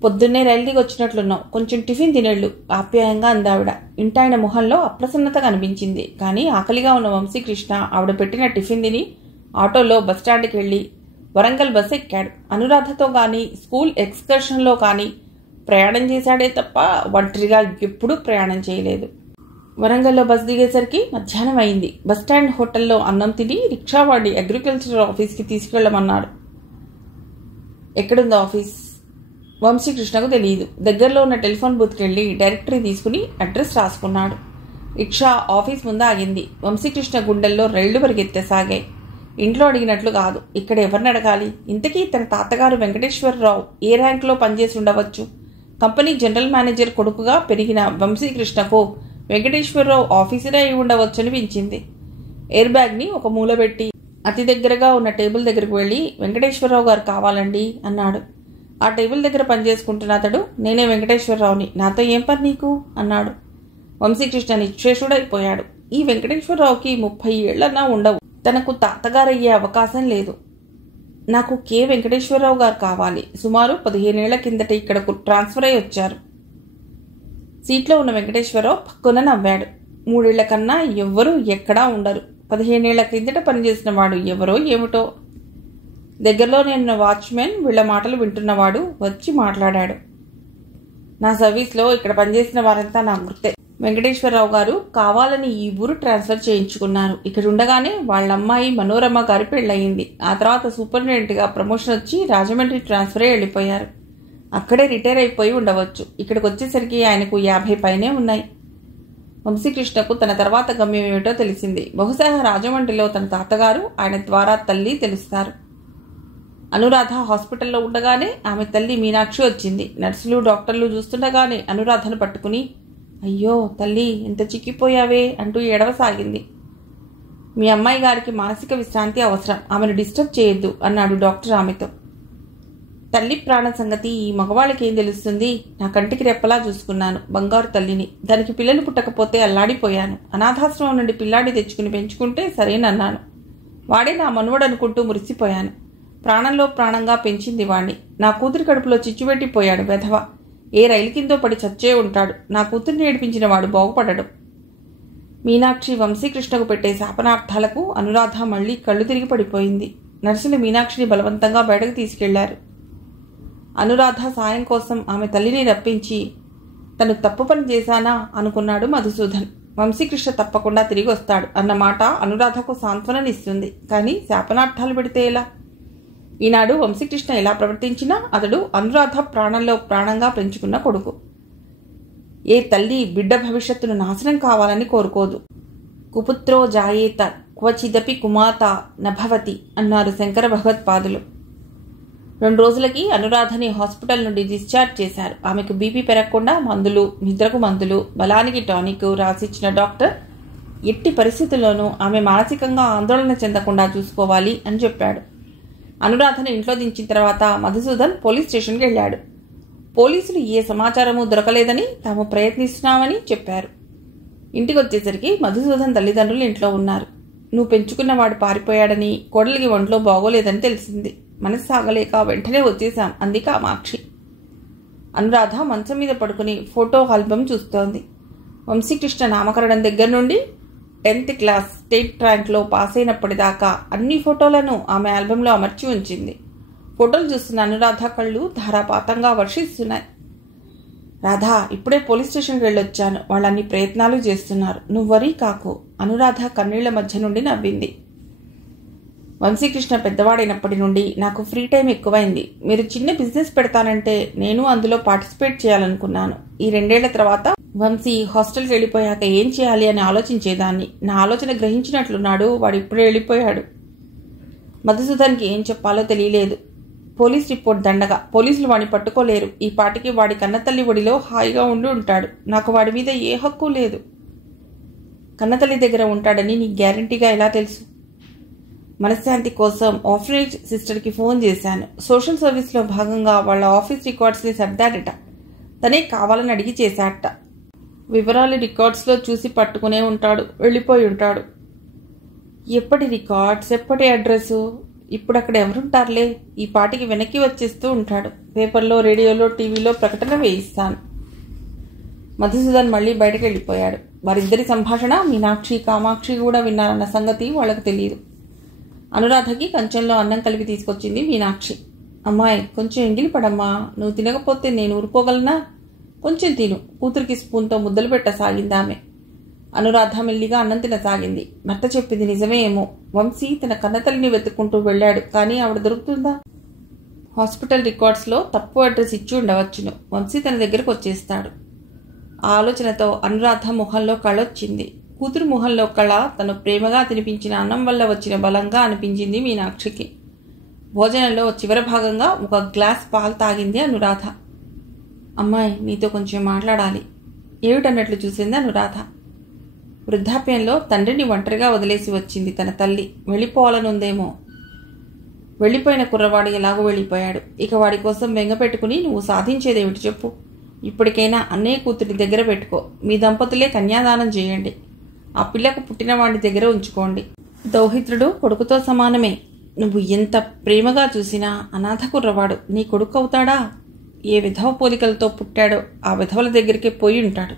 పొద్దున్నే రైలు దిగి వచ్చినట్లున్నావు. కొంచెం టిఫిన్ తినేళ్ళు ఆప్యాయంగా అందావిడ. ఇంటాయన మొహంలో అప్రసన్నత కనిపించింది. కానీ ఆకలిగా ఉన్న వంశీకృష్ణ ఆవిడ పెట్టిన టిఫిన్ తిని ఆటోలో బస్టాండ్కి వెళ్ళి వరంగల్ బస్సు ఎక్కాడు. అనురాధతో కానీ స్కూల్ ఎక్స్కర్షన్లో కానీ ప్రయాణం చేశాడే తప్ప ఒంటరిగా ఎప్పుడూ ప్రయాణం చేయలేదు. వరంగల్లో బస్ దిగేసరికి మధ్యాహ్నం అయింది. బస్టాండ్ హోటల్లో అన్నం తిని రిక్షావాడి అగ్రికల్చర్ ఆఫీస్కి తీసుకెళ్లమన్నాడు. ఎక్కడుంది ఆఫీస్? వంశీకృష్ణకు తెలియదు. దగ్గరలో ఉన్న టెలిఫోన్ బూత్కి వెళ్ళి డైరెక్టరీ తీసుకుని అడ్రస్ రాసుకున్నాడు. రిక్షా ఆఫీస్ ముందు ఆగింది. వంశీకృష్ణ గుండెల్లో రైళ్లు పరిగెత్తసాగాయి. ఇంట్లో అడిగినట్లు కాదు, ఇక్కడ ఎవరిని అడగాలి? ఇంతకీ తన తాతగారు వెంకటేశ్వరరావు ఏ ర్యాంకులో పనిచేసి ఉండవచ్చు? కంపెనీ జనరల్ మేనేజర్ కొడుకుగా పెరిగిన వంశీకృష్ణకు వెంకటేశ్వరరావు ఆఫీసరే అయి ఉండవచ్చు అనిపించింది. ఎయిర్ బ్యాగ్ని ఒక మూల పెట్టి అతి దగ్గరగా ఉన్న టేబుల్ దగ్గరకు వెళ్ళి వెంకటేశ్వరరావు గారు కావాలండి అన్నాడు. ఆ టేబుల్ దగ్గర పనిచేసుకుంటున్న అతడు, నేనే వెంకటేశ్వరరావుని, నాతో ఏం పని నీకు అన్నాడు. వంశీకృష్ణ నిశ్చేషుడైపోయాడు. ఈ వెంకటేశ్వరరావుకి 30 ఏళ్లన్నా ఉండవు. తనకు తాతగారయ్యే అవకాశం లేదు. నాకు కె వెంకటేశ్వరరావు గారు కావాలి. సుమారు 15 ఏళ్ల కిందట ఇక్కడకు ట్రాన్స్ఫర్ అయి వచ్చారు. సీట్లో ఉన్న వెంకటేశ్వరరావు పక్కున నవ్వాడు. 3 ఏళ్ల కన్నా ఎవ్వరూ ఎక్కడా ఉండరు. 15 ఏళ్ల క్రిందట పనిచేసిన వాడు ఎవరో ఏమిటో. దగ్గరలో నేను వాచ్మెన్ వీళ్ల మాటలు వింటున్నవాడు వచ్చి మాట్లాడాడు. నా సర్వీస్లో ఇక్కడ పనిచేసిన వారంతా నా గుర్తే. వెంకటేశ్వరరావు గారు కావాలని ఈ ఊరు ట్రాన్స్ఫర్ చేయించుకున్నారు. ఇక్కడ ఉండగానే వాళ్ళ అమ్మాయి మనోరమ గారి పెళ్ళయింది. ఆ తర్వాత సూపరింటెండెంట్గా ప్రమోషన్ వచ్చి రాజమండ్రి ట్రాన్స్ఫర్ అయి వెళ్ళిపోయారు. అక్కడే రిటైర్ అయిపోయి ఉండవచ్చు. ఇక్కడికి వచ్చేసరికి ఆయనకు 50 పైనే ఉన్నాయి. వంశీకృష్ణకు తన తర్వాత గమ్యం ఏమిటో తెలిసింది. బహుశా రాజమండ్రిలో తన తాతగారు, ఆయన ద్వారా తల్లి తెలుస్తారు. అనురాధ హాస్పిటల్లో ఉండగానే ఆమె తల్లి మీనాక్షి వచ్చింది. నర్సులు డాక్టర్లు చూస్తుండగానే అనురాధను పట్టుకుని, అయ్యో తల్లి ఎంత చిక్కిపోయావే అంటూ ఏడవసాగింది. మీ అమ్మాయి గారికి మానసిక విశ్రాంతి అవసరం, ఆమెను డిస్టర్బ్ చేయొద్దు అన్నాడు డాక్టర్ ఆమెతో. తల్లి ప్రాణ సంగతి ఈ మగవాళ్ళకి ఏం తెలుస్తుంది? నా కంటికి రెప్పలా చూసుకున్నాను బంగారు తల్లిని. దానికి పిల్లలు పుట్టకపోతే అల్లాడిపోయాను. అనాథాశ్రమం నుండి పిల్లాడి తెచ్చుకుని పెంచుకుంటే సరేనన్నాను. వాడే నా మనువడు అనుకుంటూ మురిసిపోయాను. ప్రాణంలో ప్రాణంగా పెంచింది వాణ్ణి. నా కూతురి కడుపులో చిచ్చుపెట్టిపోయాడు వెధవ. ఏ రైలు కిందో పడి చచ్చే ఉంటాడు. నా కూతుర్ని ఏడిపించిన వాడు బాగుపడడు. మీనాక్షి వంశీకృష్ణకు పెట్టే శాపనార్థాలకు అనురాధ మళ్లీ కళ్ళు తిరిగి పడిపోయింది. నర్సులు మీనాక్షిని బలవంతంగా బయటకు తీసుకెళ్లారు. అనురాధ సాయం కోసం ఆమె తల్లిని రప్పించి, తను తప్పు పని చేశానా అనుకున్నాడు మధుసూదన్. వంశీకృష్ణ తప్పకుండా తిరిగి వస్తాడు అన్నమాట అనురాధకు సాంత్వననిస్తుంది. కానీ శాపనార్థాలు పెడితే ఎలా? ఈనాడు వంశీకృష్ణ ఎలా ప్రవర్తించినా అతడు అనురాధ ప్రాణంలో ప్రాణంగా పెంచుకున్న కొడుకు. ఏ తల్లి బిడ్డ భవిష్యత్తును నాశనం కావాలని కోరుకోదు. కుపుత్రో జాయేత క్వచిదపి కుమాత నభవతి అన్నారు శంకర భగవత్పాదులు. 2 రోజులకి అనురాధని హాస్పిటల్ నుండి డిశ్చార్జ్ చేశారు. ఆమెకు బీపీ పెరగకుండా మందులు, నిద్రకు మందులు, బలానికి టానిక్ రాసిచ్చిన డాక్టర్ ఎట్టి పరిస్థితుల్లోనూ ఆమె మానసికంగా ఆందోళన చెందకుండా చూసుకోవాలి అని చెప్పాడు. అనురాధను ఇంట్లో దించిన తర్వాత మధుసూదన్ పోలీస్ స్టేషన్కి వెళ్ళాడు. పోలీసులు ఏ సమాచారము దొరకలేదని తాము ప్రయత్నిస్తున్నామని చెప్పారు. ఇంటికి వచ్చేసరికి మధుసూదన్ తల్లిదండ్రులు ఇంట్లో ఉన్నారు. నువ్వు పెంచుకున్నవాడు పారిపోయాడని, కోడలికి ఒంట్లో బాగోలేదని తెలిసింది. మనసు సాగలేక వెంటనే వచ్చేశాం అంది కామాక్షి. అనురాధ మంచం మీద పడుకుని ఫోటో ఆల్బమ్ చూస్తోంది. వంశీకృష్ణ నామకరణం దగ్గర నుండి 10th క్లాస్ స్టేట్ ర్యాంక్లో పాస్ అయినప్పటిదాకా అన్ని ఫోటోలను ఆమె ఆల్బంలో అమర్చి ఉంచింది. ఫోటోలు చూస్తున్న అనురాధ కళ్ళు ధారాపాతంగా వర్షిస్తున్నాయి. రాధా, ఇప్పుడే పోలీస్ స్టేషన్కి వెళ్ళొచ్చాను. వాళ్ళన్ని ప్రయత్నాలు చేస్తున్నారు. నువ్వు వరీ కాకు. అనురాధ కన్నీళ్ల మధ్య నుండి నవ్వింది. వంశీకృష్ణ పెద్దవాడైనప్పటి నుండి నాకు ఫ్రీ టైం ఎక్కువైంది. మీరు చిన్న బిజినెస్ పెడతానంటే నేను అందులో పార్టిసిపేట్ చేయాలనుకున్నాను. ఈ 2 ఏళ్ల తర్వాత వంశీ హాస్టల్కి వెళ్ళిపోయాక ఏం చేయాలి అని ఆలోచించేదాన్ని. నా ఆలోచన గ్రహించినట్లున్నాడు. వాడు ఇప్పుడే వెళ్ళిపోయాడు. మధుసూదన్కి ఏం చెప్పాలో తెలియలేదు. పోలీస్ రిపోర్ట్ దండగా. పోలీసులు వాడిని పట్టుకోలేరు. ఈ పాటికి వాడి కన్నతల్లి ఒడిలో హాయిగా ఉండి ఉంటాడు. నాకు వాడి మీద ఏ హక్కు లేదు. కన్నతల్లి దగ్గర ఉంటాడని నీకు గ్యారంటీగా ఎలా తెలుసు? మనశ్శాంతి కోసం ఆఫరేజ్ సిస్టర్కి ఫోన్ చేశాను. సోషల్ సర్వీస్లో భాగంగా వాళ్ళ ఆఫీస్ రికార్డ్స్ని సర్దాడట. తనే కావాలని అడిగి చేశాడట. వివరాలు రికార్డ్స్లో చూసి పట్టుకునే ఉంటాడు. వెళ్ళిపోయి ఉంటాడు. ఎప్పటి రికార్డ్స్, ఎప్పటి అడ్రస్సు? ఇప్పుడు అక్కడ ఎవరుంటారులే. ఈ పాటికి వెనక్కి వచ్చేస్తూ ఉంటాడు. పేపర్లో, రేడియోలో, టీవీలో ప్రకటన వేయిస్తాను. మధుసూదన్ మళ్లీ బయటకు వెళ్ళిపోయాడు. వారిద్దరి సంభాషణ మీనాక్షి, కామాక్షి కూడా విన్నారన్న సంగతి వాళ్లకు తెలియదు. అనురాధకి కంచంలో అన్నం కలిపి తీసుకొచ్చింది మీనాక్షి. అమ్మాయి, కొంచెం ఎంగిలి పడమ్మా. నువ్వు తినకపోతే నేను ఊరుకోగలనా? కొంచెం తిను. కూతురికి స్పూన్తో ముద్దలు పెట్టసాగిందామె. అనురాధ మెల్లిగా అన్నం తినసాగింది. భర్త చెప్పింది నిజమే ఏమో. వంశీ తన కన్నతల్లిని వెతుక్కుంటూ వెళ్ళాడు, కానీ ఆవిడ దొరుకుతుందా? హాస్పిటల్ రికార్డ్స్లో తప్పు అడ్రస్ ఇచ్చి ఉండవచ్చును. వంశీ తన దగ్గరకు వచ్చేస్తాడు. ఆ ఆలోచనతో అనురాధ ముఖంలో కళొచ్చింది. కూతురు ముఖంలో కళ తను ప్రేమగా తినిపించిన అన్నం వల్ల వచ్చిన బలంగా అనిపించింది మీనాక్షికి. భోజనంలో చివరి భాగంగా ఒక గ్లాస్ పాలు తాగింది అనురాధ. అమ్మాయి, నీతో కొంచెం మాట్లాడాలి. ఏమిటన్నట్లు చూసింది అనురాధ. వృద్ధాప్యంలో తండ్రిని ఒంటరిగా వదిలేసి వచ్చింది తన తల్లి. వెళ్ళిపోవాలనుందేమో. వెళ్ళిపోయిన కుర్రవాడు ఎలాగో వెళ్ళిపోయాడు. ఇక వాడి కోసం బెంగ పెట్టుకుని నువ్వు సాధించేదేమిటి చెప్పు? ఇప్పటికైనా అన్నయ్య కూతురి దగ్గర పెట్టుకో. మీ దంపతులే కన్యాదానం చేయండి. ఆ పిల్లకు పుట్టిన వాడి దగ్గర ఉంచుకోండి. దౌహిత్రుడు కొడుకుతో సమానమే. నువ్వు ఎంత ప్రేమగా చూసినా అనాథ కుర్రవాడు నీ కొడుకు అవుతాడా? ఏ విధవ పోలికలతో పుట్టాడో ఆ విధవల దగ్గరికే పోయి ఉంటాడు.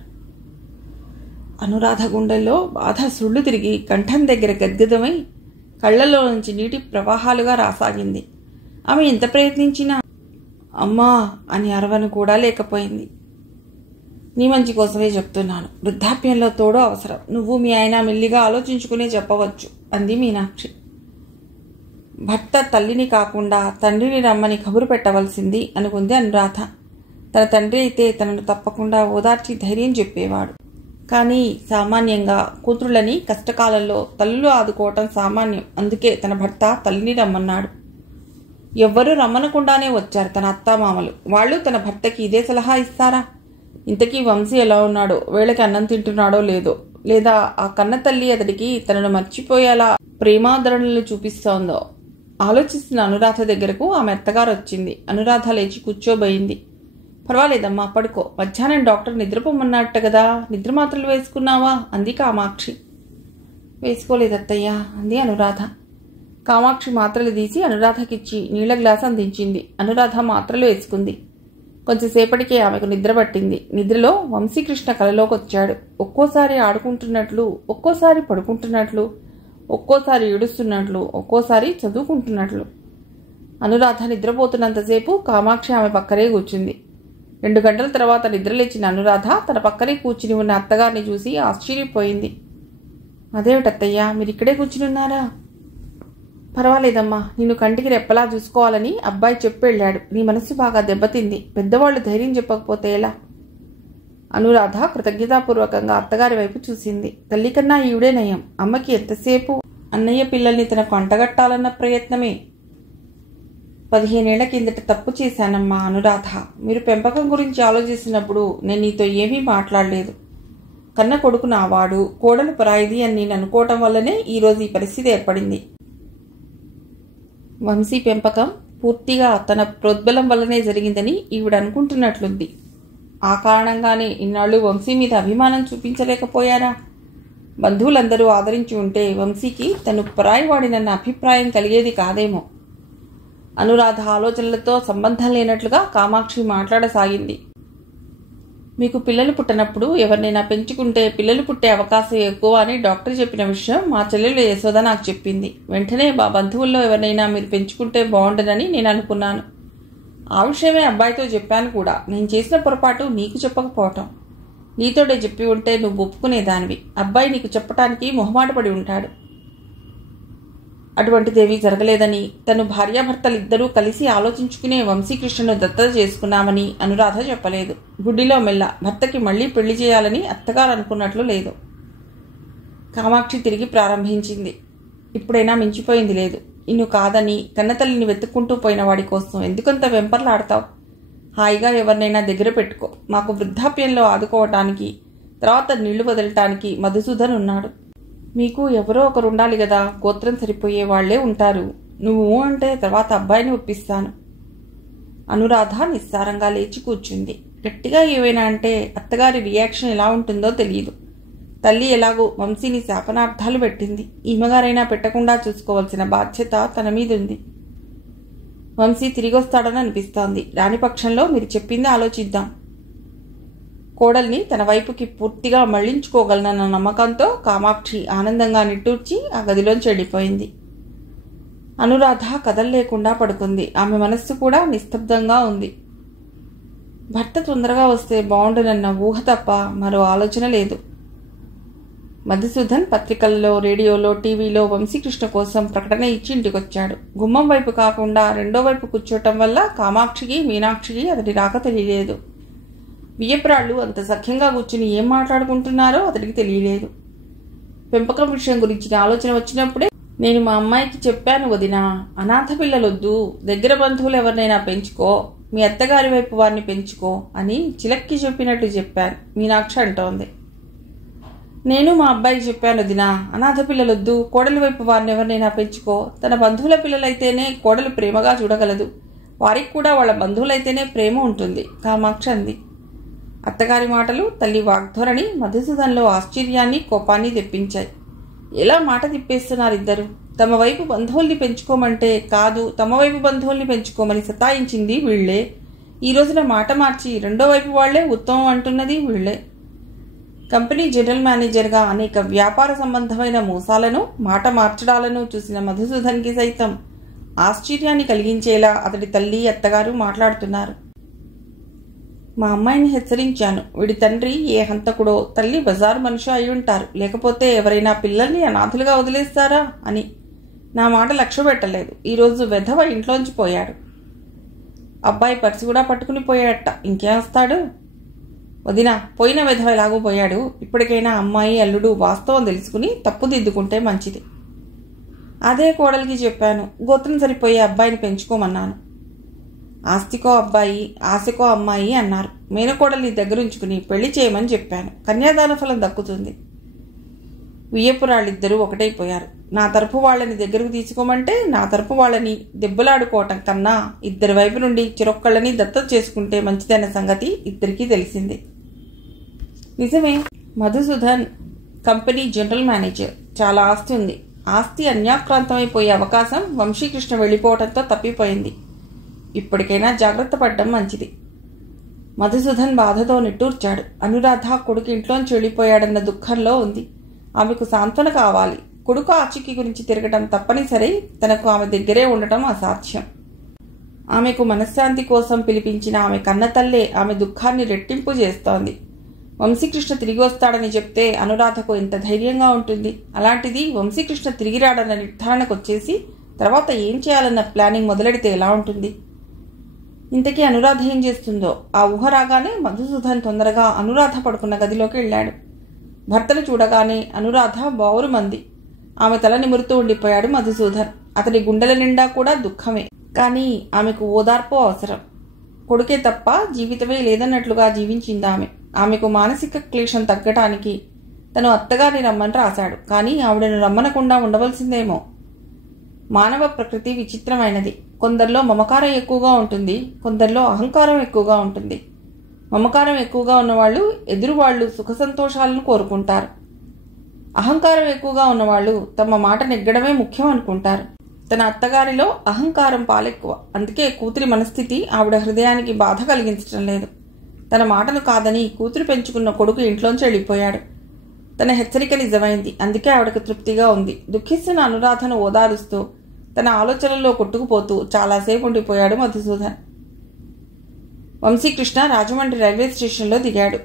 అనురాధ గుండెల్లో బాధ సుళ్ళు తిరిగి కంఠం దగ్గర గద్గదమై కళ్లలో నుంచి నీటి ప్రవాహాలుగా రాసాగింది. ఆమె ఎంత ప్రయత్నించినా అమ్మా అని అరవను కూడా లేకపోయింది. నీ మంచి కోసమే చెప్తున్నాను. వృద్ధాప్యంలో తోడో అవసరం. నువ్వు మీ ఆయన మెల్లిగా ఆలోచించుకునే చెప్పవచ్చు అంది మీనాక్షి. భర్త తల్లిని కాకుండా తండ్రిని రమ్మని కబురు పెట్టవలసింది అనుకుంది అనురాధ. తన తండ్రి అయితే తనను తప్పకుండా ఓదార్చి ధైర్యం చెప్పేవాడు. కానీ సామాన్యంగా కూతురులని కష్టకాలంలో తల్లులు ఆదుకోవటం సామాన్యం. అందుకే తన భర్త తల్లిని రమ్మన్నాడు. ఎవ్వరూ రమ్మనకుండానే వచ్చారు తన అత్తామామలు. వాళ్ళు తన భర్తకి ఇదే సలహా ఇస్తారా? ఇంతకీ వంశీ ఎలా ఉన్నాడో, వేళకి అన్నం తింటున్నాడో లేదో, లేదా ఆ కన్న తల్లి అతడికి తనను మర్చిపోయేలా ప్రేమాదరణలు చూపిస్తోందో ఆలోచిస్తున్న అనురాధ దగ్గరకు ఆమె అత్తగారు వచ్చింది. అనురాధ లేచి కూర్చోబోయింది. పర్వాలేదమ్మా, పడుకో. మధ్యాహ్నం డాక్టర్ నిద్రపోమన్నట్ట కదా, నిద్ర మాత్రలు వేసుకున్నావా అంది కామాక్షి. వేసుకోలేదత్తయ్యా అంది అనురాధ. కామాక్షి మాత్రలు తీసి అనురాధకిచ్చి నీళ్ల గ్లాసు అందించింది. అనురాధ మాత్రలు వేసుకుంది. కొంచెంసేపటికే ఆమెకు నిద్ర పట్టింది. నిద్రలో వంశీకృష్ణ కలలోకి వచ్చాడు. ఒక్కోసారి ఆడుకుంటున్నట్లు, ఒక్కోసారి పడుకుంటున్నట్లు, ఒక్కోసారి ఏడుస్తున్నట్లు, ఒక్కోసారి చదువుకుంటున్నట్లు. అనురాధ నిద్రపోతున్నంతసేపు కామాక్షి ఆమె పక్కనే కూర్చుంది. 2 గంటల తర్వాత నిద్రలేచిన అనురాధ తన పక్కనే కూర్చుని ఉన్న అత్తగారిని చూసి ఆశ్చర్యపోయింది. అదేమిటత్తయ్యా, మీరిక్కడే కూర్చునున్నారా? పర్వాలేదమ్మా, నిన్ను కంటికి రెప్పలా చూసుకోవాలని అబ్బాయి చెప్పి వెళ్ళాడు. నీ మనసు బాగా దెబ్బతింది. పెద్దవాళ్లు ధైర్యం చెప్పకపోతే ఎలా? అనురాధ కృతజ్ఞతాపూర్వకంగా అత్తగారి వైపు చూసింది. తల్లి కన్నా ఈవిడే నయం. అమ్మకి ఎంతసేపు అన్నయ్య పిల్లల్ని తనకు అంటగట్టాలన్న ప్రయత్నమే. 15 ఏళ్ల కిందట తప్పు చేశానమ్మా అనురాధ. మీరు పెంపకం గురించి ఆలోచిస్తున్నప్పుడు నేను నీతో ఏమీ మాట్లాడలేదు. కన్న కొడుకు నావాడు, కోడలు పరాయిది అని నేను అనుకోవటం వల్లనే ఈరోజు ఈ పరిస్థితి ఏర్పడింది. వంశీ పెంపకం పూర్తిగా తన ప్రోద్బలం వల్లనే జరిగిందని ఈవిడ అనుకుంటున్నట్లుంది. ఆ కారణంగానే ఇన్నాళ్ళు వంశీ మీద అభిమానం చూపించలేకపోయారా? బంధువులందరూ ఆదరించి ఉంటే వంశీకి తను పరాయివాడినన్న అభిప్రాయం కలిగేది కాదేమో. అనురాధ ఆలోచనలతో సంబంధం లేనట్లుగా కామాక్షి మాట్లాడసాగింది. మీకు పిల్లలు పుట్టనప్పుడు ఎవరినైనా పెంచుకుంటే పిల్లలు పుట్టే అవకాశం ఎక్కువ అని డాక్టర్ చెప్పిన విషయం మా చెల్లెలు యశోద నాకు చెప్పింది. వెంటనే మా బంధువుల్లో ఎవరినైనా మీరు పెంచుకుంటే బాగుండదని నేను అనుకున్నాను. ఆ విషయమే అబ్బాయితో చెప్పాను కూడా. నేను చేసిన పొరపాటు నీకు చెప్పకపోవటం. నీతోటే చెప్పి ఉంటే నువ్వు ఒప్పుకునేదానివి. అబ్బాయి నీకు చెప్పటానికి మొహమాటపడి ఉంటాడు. అటువంటిదేవీ జరగలేదని, తను భార్యాభర్తలిద్దరూ కలిసి ఆలోచించుకునే వంశీకృష్ణను దత్తత చేసుకున్నామని అనురాధ చెప్పలేదు. గుడ్డిలో మెల్ల భర్తకి మళ్లీ పెళ్లి చేయాలని అత్తగారు అనుకున్నట్లు లేదు. కామాక్షి తిరిగి ప్రారంభించింది. ఇప్పుడైనా మించిపోయింది లేదు. ఇన్ను కాదని కన్నతల్లిని వెతుక్కుంటూ పోయిన వాడి కోసం ఎందుకంత వెంపర్లాడతావు? హాయిగా ఎవరినైనా దగ్గర పెట్టుకో. మాకు వృద్ధాప్యంలో ఆదుకోవటానికి, తర్వాత నీళ్లు వదలటానికి మధుసూదన్ ఉన్నాడు. మీకు ఎవరో ఒకరు ఉండాలి కదా. గోత్రం సరిపోయే వాళ్లే ఉంటారు. నువ్వు అంటే తర్వాత అబ్బాయిని ఒప్పిస్తాను. అనురాధ నిస్సారంగా లేచి కూర్చుంది. గట్టిగా ఏవైనా అంటే అత్తగారి రియాక్షన్ ఎలా ఉంటుందో తెలియదు. తల్లి ఎలాగో వంశీని శాపనార్థాలు పెట్టింది. ఈమెగారైనా పెట్టకుండా చూసుకోవాల్సిన బాధ్యత తన మీదుంది. వంశీ తిరిగొస్తాడని అనిపిస్తోంది. రాని పక్షంలో మీరు చెప్పింది ఆలోచిద్దాం. కోడల్ని తన వైపుకి పూర్తిగా మళ్లించుకోగలనన్న నమ్మకంతో కామాక్షి ఆనందంగా నిట్టూర్చి ఆ గదిలోంచి వెళ్ళిపోయింది. అనురాధ కదల్లేకుండా పడుకుంది. ఆమె మనస్సు కూడా నిస్తబ్దంగా ఉంది. భర్త తొందరగా వస్తే బాగుండునన్న ఊహ తప్ప మరో ఆలోచన లేదు. మధుసూదన్ పత్రికల్లో, రేడియోలో, టీవీలో వంశీకృష్ణ కోసం ప్రకటన ఇచ్చి ఇంటికొచ్చాడు. గుమ్మం వైపు కాకుండా రెండో వైపు కూర్చోటం వల్ల కామాక్షికి, మీనాక్షికి అతడి రాక తెలియలేదు. వియ్యపురాళ్ళు అంత సఖ్యంగా కూర్చుని ఏం మాట్లాడుకుంటున్నారో అతడికి తెలియలేదు. పెంపకం విషయం గురించిన ఆలోచన వచ్చినప్పుడే, నేను మా అమ్మాయికి చెప్పాను వదినా, అనాథ పిల్లలొద్దు, దగ్గర బంధువులు ఎవరినైనా పెంచుకో, మీ అత్తగారి వైపు వారిని పెంచుకో అని చిలక్కి చెప్పినట్టు చెప్పాను మీనాక్షి అంటోంది. నేను మా అబ్బాయికి చెప్పాను వదినా, అనాథ పిల్లలొద్దు, కోడలి వైపు వారిని ఎవరినైనా పెంచుకో, తన బంధువుల పిల్లలైతేనే కోడలు ప్రేమగా చూడగలదు, వారికి కూడా వాళ్ళ బంధువులైతేనే ప్రేమ ఉంటుంది కామాక్షి అంది. అత్తగారి మాటలు, తల్లి వాగ్ధోరణి మధుసూదన్లో ఆశ్చర్యాన్ని, కోపాన్ని తెప్పించాయి. ఎలా మాట తిప్పేస్తున్నారు ఇద్దరు. తమ వైపు బంధువుల్ని పెంచుకోమంటే కాదు, తమ వైపు బంధువుల్ని పెంచుకోమని సతాయించింది వీళ్లే. ఈ రోజున మాట మార్చి రెండో వైపు వాళ్లే ఉత్తమం అంటున్నది వీళ్లే. కంపెనీ జనరల్ మేనేజర్గా అనేక వ్యాపార సంబంధమైన మోసాలను, మాట మార్చడాలను చూసిన మధుసూదన్కి సైతం ఆశ్చర్యాన్ని కలిగించేలా అతడి తల్లి, అత్తగారు మాట్లాడుతున్నారు. మా అమ్మాయిని హెచ్చరించాను, వీడి తండ్రి ఏ హంతకుడో, తల్లి బజారు మనిషి అయి ఉంటారు, లేకపోతే ఎవరైనా పిల్లల్ని అనాథులుగా వదిలేస్తారా అని. నా మాట లక్ష్య పెట్టలేదు. ఈరోజు వెధవ ఇంట్లోంచి పోయాడు. అబ్బాయి పర్సు కూడా పట్టుకుని పోయాడట, ఇంకేమొస్తాడు. వదినా, పోయిన వెధవ ఎలాగూ పోయాడు, ఇప్పటికైనా అమ్మాయి, అల్లుడు వాస్తవం తెలుసుకుని తప్పు దిద్దుకుంటే మంచిది. అదే కోడలికి చెప్పాను, గోత్రం సరిపోయే అబ్బాయిని పెంచుకోమన్నాను. ఆస్తికో అబ్బాయి, ఆశకో అమ్మాయి అన్నారు. మేనకోడల్ని దగ్గరుంచుకుని పెళ్లి చేయమని చెప్పాను, కన్యాదాన ఫలం దక్కుతుంది. వియ్యపురాళ్ళిద్దరూ ఒకటైపోయారు. నా తరపు వాళ్ళని దగ్గరకు తీసుకోమంటే నా తరపు వాళ్ళని దెబ్బలాడుకోవటం కన్నా ఇద్దరి వైపు నుండి చిరొక్కళ్ళని దత్తత చేసుకుంటే మంచిదన్న సంగతి ఇద్దరికీ తెలిసింది. నిజమే, మధుసూదన్ కంపెనీ జనరల్ మేనేజర్, చాలా ఆస్తి ఉంది. ఆస్తి అన్యాక్రాంతమైపోయే అవకాశం వంశీకృష్ణ వెళ్ళిపోవడంతో తప్పిపోయింది. ఇప్పటికైనా జాగ్రత్త పడ్డం మంచిది. మధుసూదన్ బాధతో నిట్టూర్చాడు. అనురాధ కొడుకు ఇంట్లోంచి వెళ్ళిపోయాడన్న దుఃఖంలో ఉంది. ఆమెకు సాంత్వన కావాలి. కొడుకు ఆచూకీ గురించి తిరగటం తప్పనిసరి, తనకు ఆమె దగ్గరే ఉండటం అసాధ్యం. ఆమెకు మనశ్శాంతి కోసం పిలిపించిన ఆమె కన్నతల్లే ఆమె దుఃఖాన్ని రెట్టింపు చేస్తోంది. వంశీకృష్ణ తిరిగి వస్తాడని చెప్తే అనురాధకు ఎంత ధైర్యంగా ఉంటుంది. అలాంటిది వంశీకృష్ణ తిరిగి రాడన్న నిర్ధారణకు వచ్చేసి తర్వాత ఏం చేయాలన్న ప్లానింగ్ మొదలెడితే ఎలా ఉంటుంది. ఇంతకీ అనురాధ ఏం చేస్తుందో ఆ ఊహ రాగానే మధుసూదన్ తొందరగా అనురాధ పడుకున్న గదిలోకి వెళ్ళాడు. భర్తను చూడగానే అనురాధ బావురుమంది. ఆమె తల నిమురుతూ ఉండిపోయాడు మధుసూదన్. అతడి గుండెల నిండా కూడా దుఃఖమే, కానీ ఆమెకు ఓదార్పు అవసరం. కొడుకే తప్ప జీవితమే లేదన్నట్లుగా జీవించింది ఆమె. ఆమెకు మానసిక క్లేశం తగ్గటానికి తను అత్తగారిని రమ్మని రాశాడు, కానీ ఆవిడను రమ్మనకుండా ఉండవలసిందేమో. మానవ ప్రకృతి విచిత్రమైనది. కొందరిలో మమకారం ఎక్కువగా ఉంటుంది, కొందరిలో అహంకారం ఎక్కువగా ఉంటుంది. మమకారం ఎక్కువగా ఉన్నవాళ్ళు ఎదురువాళ్లు సుఖ సంతోషాలను కోరుకుంటారు. అహంకారం ఎక్కువగా ఉన్నవాళ్ళు తమ మాట నెగ్గడమే ముఖ్యం అనుకుంటారు. తన అత్తగారిలో అహంకారం పాలెక్కువ. అందుకే కూతురి మనస్థితి ఆవిడ హృదయానికి బాధ కలిగించడం లేదు. తన మాటను కాదని కూతురు పెంచుకున్న కొడుకు ఇంట్లోంచి వెళ్ళిపోయాడు. తన హెచ్చరిక నిజమైంది. అందుకే ఆవిడకు తృప్తిగా ఉంది. దుఃఖిస్తున్న అనురాధను ఓదారుస్తూ తన ఆలోచనల్లో కొట్టుకుపోతూ చాలాసేపు ఉండిపోయాడు మధుసూదన్. వంశీకృష్ణ రాజమండ్రి రైల్వే స్టేషన్లో దిగాడు.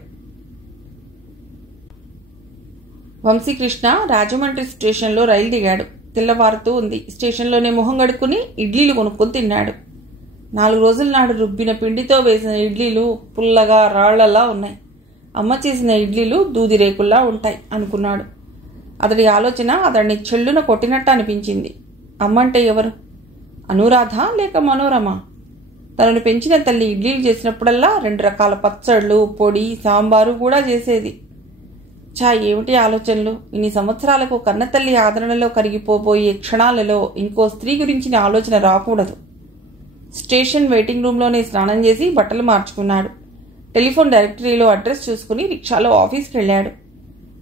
వంశీకృష్ణ రాజమండ్రి స్టేషన్లో రైలు దిగాడు. తెల్లవారుతూ ఉంది. స్టేషన్లోనే మొహం గడుక్కుని ఇడ్లీలు కొనుక్కొని తిన్నాడు. 4 రోజుల నాడు రుబ్బిన పిండితో వేసిన ఇడ్లీలు పుల్లగా రాళ్లలా ఉన్నాయి. అమ్మ చేసిన ఇడ్లీలు దూది రేకుల్లా ఉంటాయి అనుకున్నాడు. అతడి ఆలోచన అతడిని చెల్లున కొట్టినట్టు అనిపించింది. అమ్మంటే ఎవరు? అనురాధ లేక మనోరమ? తనను పెంచిన తల్లి ఇడ్లీలు చేసినప్పుడల్లా 2 రకాల పచ్చళ్ళు, పొడి, సాంబారు కూడా చేసేది. ఏమిటి ఆలోచనలు! ఇన్ని సంవత్సరాలకు కన్నతల్లి ఆదరణలో కరిగిపోబోయే క్షణాలలో ఇంకో స్త్రీ గురించిన ఆలోచన రాకూడదు. స్టేషన్ వెయిటింగ్ రూమ్లోనే స్నానం చేసి బట్టలు మార్చుకున్నాడు. టెలిఫోన్ డైరెక్టరీలో అడ్రస్ చూసుకుని రిక్షాలో ఆఫీస్కి వెళ్ళాడు.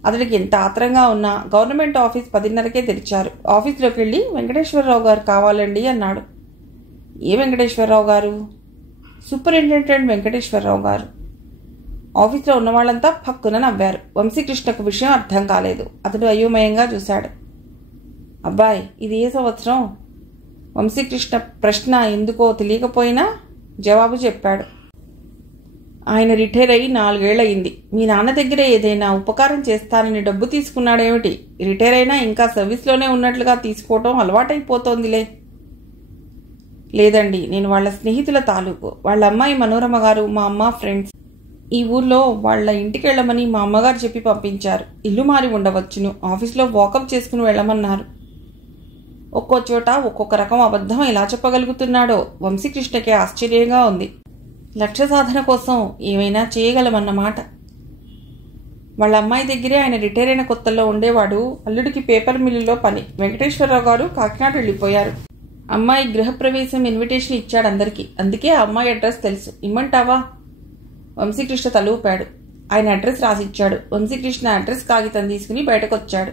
అతడికి ఎంత ఆత్రంగా ఉన్నా గవర్నమెంట్ ఆఫీస్ 10:30కే తెరిచారు. ఆఫీస్లోకి వెళ్ళి వెంకటేశ్వరరావు గారు కావాలండి అన్నాడు. ఏ వెంకటేశ్వరరావు గారు? సూపరింటెండెంట్ వెంకటేశ్వరరావు గారు. ఆఫీస్లో ఉన్న వాళ్ళంతా పక్కున నవ్వారు. వంశీకృష్ణకు విషయం అర్థం కాలేదు. అతడు అయోమయంగా చూశాడు. అబ్బాయ్, ఇది ఏ సంవత్సరం? వంశీకృష్ణ ప్రశ్న ఎందుకో తెలియకపోయినా జవాబు చెప్పాడు. ఆయన రిటైర్ అయ్యి 4 ఏళ్లయింది. మీ నాన్న దగ్గర ఏదైనా ఉపకారం చేస్తానని డబ్బు తీసుకున్నాడేమిటి? రిటైర్ అయినా ఇంకా సర్వీస్లోనే ఉన్నట్లుగా తీసుకోవటం అలవాటైపోతోందిలే. లేదండి, నేను వాళ్ళ స్నేహితుల తాలూకు. వాళ్ళ అమ్మాయి మనోరమ గారు మా అమ్మ ఫ్రెండ్స్. ఈ ఊర్లో వాళ్ళ ఇంటికి వెళ్ళమని మా అమ్మగారు చెప్పి పంపించారు. ఇల్లు మారి ఉండవచ్చును. ఆఫీస్లో వాకప్ చేసుకుని వెళ్ళమన్నారు. ఒక్కో చోట ఒక్కొక్క రకం అబద్ధం ఎలా చెప్పగలుగుతున్నాడో వంశీకృష్ణకి ఆశ్చర్యంగా ఉంది. లక్ష్య సాధన కోసం ఏమైనా చేయగలమన్నమాట. వాళ్ళ అమ్మాయి దగ్గరే ఆయన రిటైర్ అయిన కొత్తల్లో ఉండేవాడు. అల్లుడికి పేపర్ మిల్లులో పని. వెంకటేశ్వరరావు గారు కాకినాడ వెళ్ళిపోయారు. అమ్మాయి గృహప్రవేశం ఇన్విటేషన్ ఇచ్చాడు అందరికీ. అందుకే ఆ అమ్మాయి అడ్రస్ తెలుసు. ఇమ్మంటావా? వంశీకృష్ణ తలూపాడు. ఆయన అడ్రస్ రాసిచ్చాడు. వంశీకృష్ణ అడ్రస్ కాగితం తీసుకుని బయటకొచ్చాడు.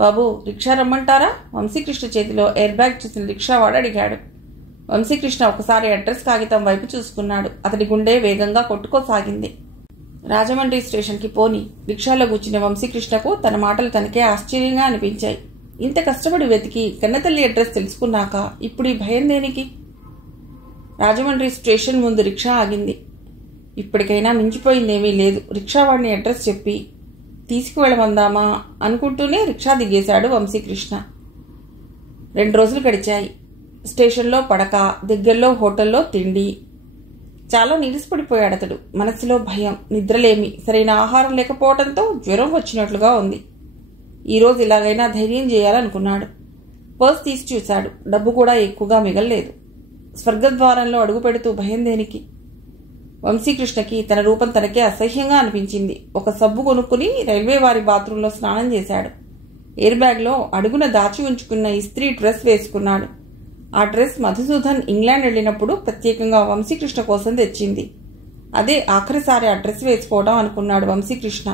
బాబు, రిక్షా రమ్మంటారా? వంశీకృష్ణ చేతిలో ఎయిర్ బ్యాగ్ చూసిన రిక్షావాడు అడిగాడు. వంశీకృష్ణ ఒకసారి అడ్రస్ కాగితం వైపు చూసుకున్నాడు. అతడి గుండె వేగంగా కొట్టుకోసాగింది. రాజమండ్రి స్టేషన్కి పోని. రిక్షాలో కూర్చున్న వంశీకృష్ణకు తన మాటలు తనకే ఆశ్చర్యంగా అనిపించాయి. ఇంత కష్టపడి వెతికి కన్నతల్లి అడ్రస్ తెలుసుకున్నాక ఇప్పుడు ఈ భయం దేనికి? రాజమండ్రి స్టేషన్ ముందు రిక్షా ఆగింది. ఇప్పటికైనా మించిపోయిందేమీ లేదు. రిక్షావాడిని అడ్రస్ చెప్పి తీసుకువెళ్ళమందామా అనుకుంటూనే రిక్షా దిగేశాడు వంశీకృష్ణ. 2 రోజులు గడిచాయి. స్టేషన్లో పడక, దగ్గరలో హోటల్లో తిండి. చాలా నీరసపడిపోయాడు అతడు. మనసులో భయం, నిద్రలేమి, సరైన ఆహారం లేకపోవడంతో జ్వరం వచ్చినట్లుగా ఉంది. ఈరోజు ఇలాగైనా ధైర్యం చేయాలనుకున్నాడు. పర్స్ తీసి చూశాడు. డబ్బు కూడా ఎక్కువగా మిగల్లేదు. స్వర్గద్వారంలో అడుగు పెడుతూ భయం దేనికి? వంశీకృష్ణకి తన రూపం తనకే అసహ్యంగా అనిపించింది. ఒక సబ్బు కొనుక్కుని రైల్వే వారి బాత్రూంలో స్నానం చేశాడు. ఎయిర్ బ్యాగ్లో అడుగున దాచి ఉంచుకున్న ఇస్త్రీ డ్రెస్ వేసుకున్నాడు. ఆ డ్రెస్ మధుసూదన్ ఇంగ్లాండ్ వెళ్ళినప్పుడు ప్రత్యేకంగా వంశీకృష్ణ కోసం తెచ్చింది. అదే ఆఖరిసారి ఆ డ్రెస్ వేసుకోవడం అనుకున్నాడు వంశీకృష్ణ.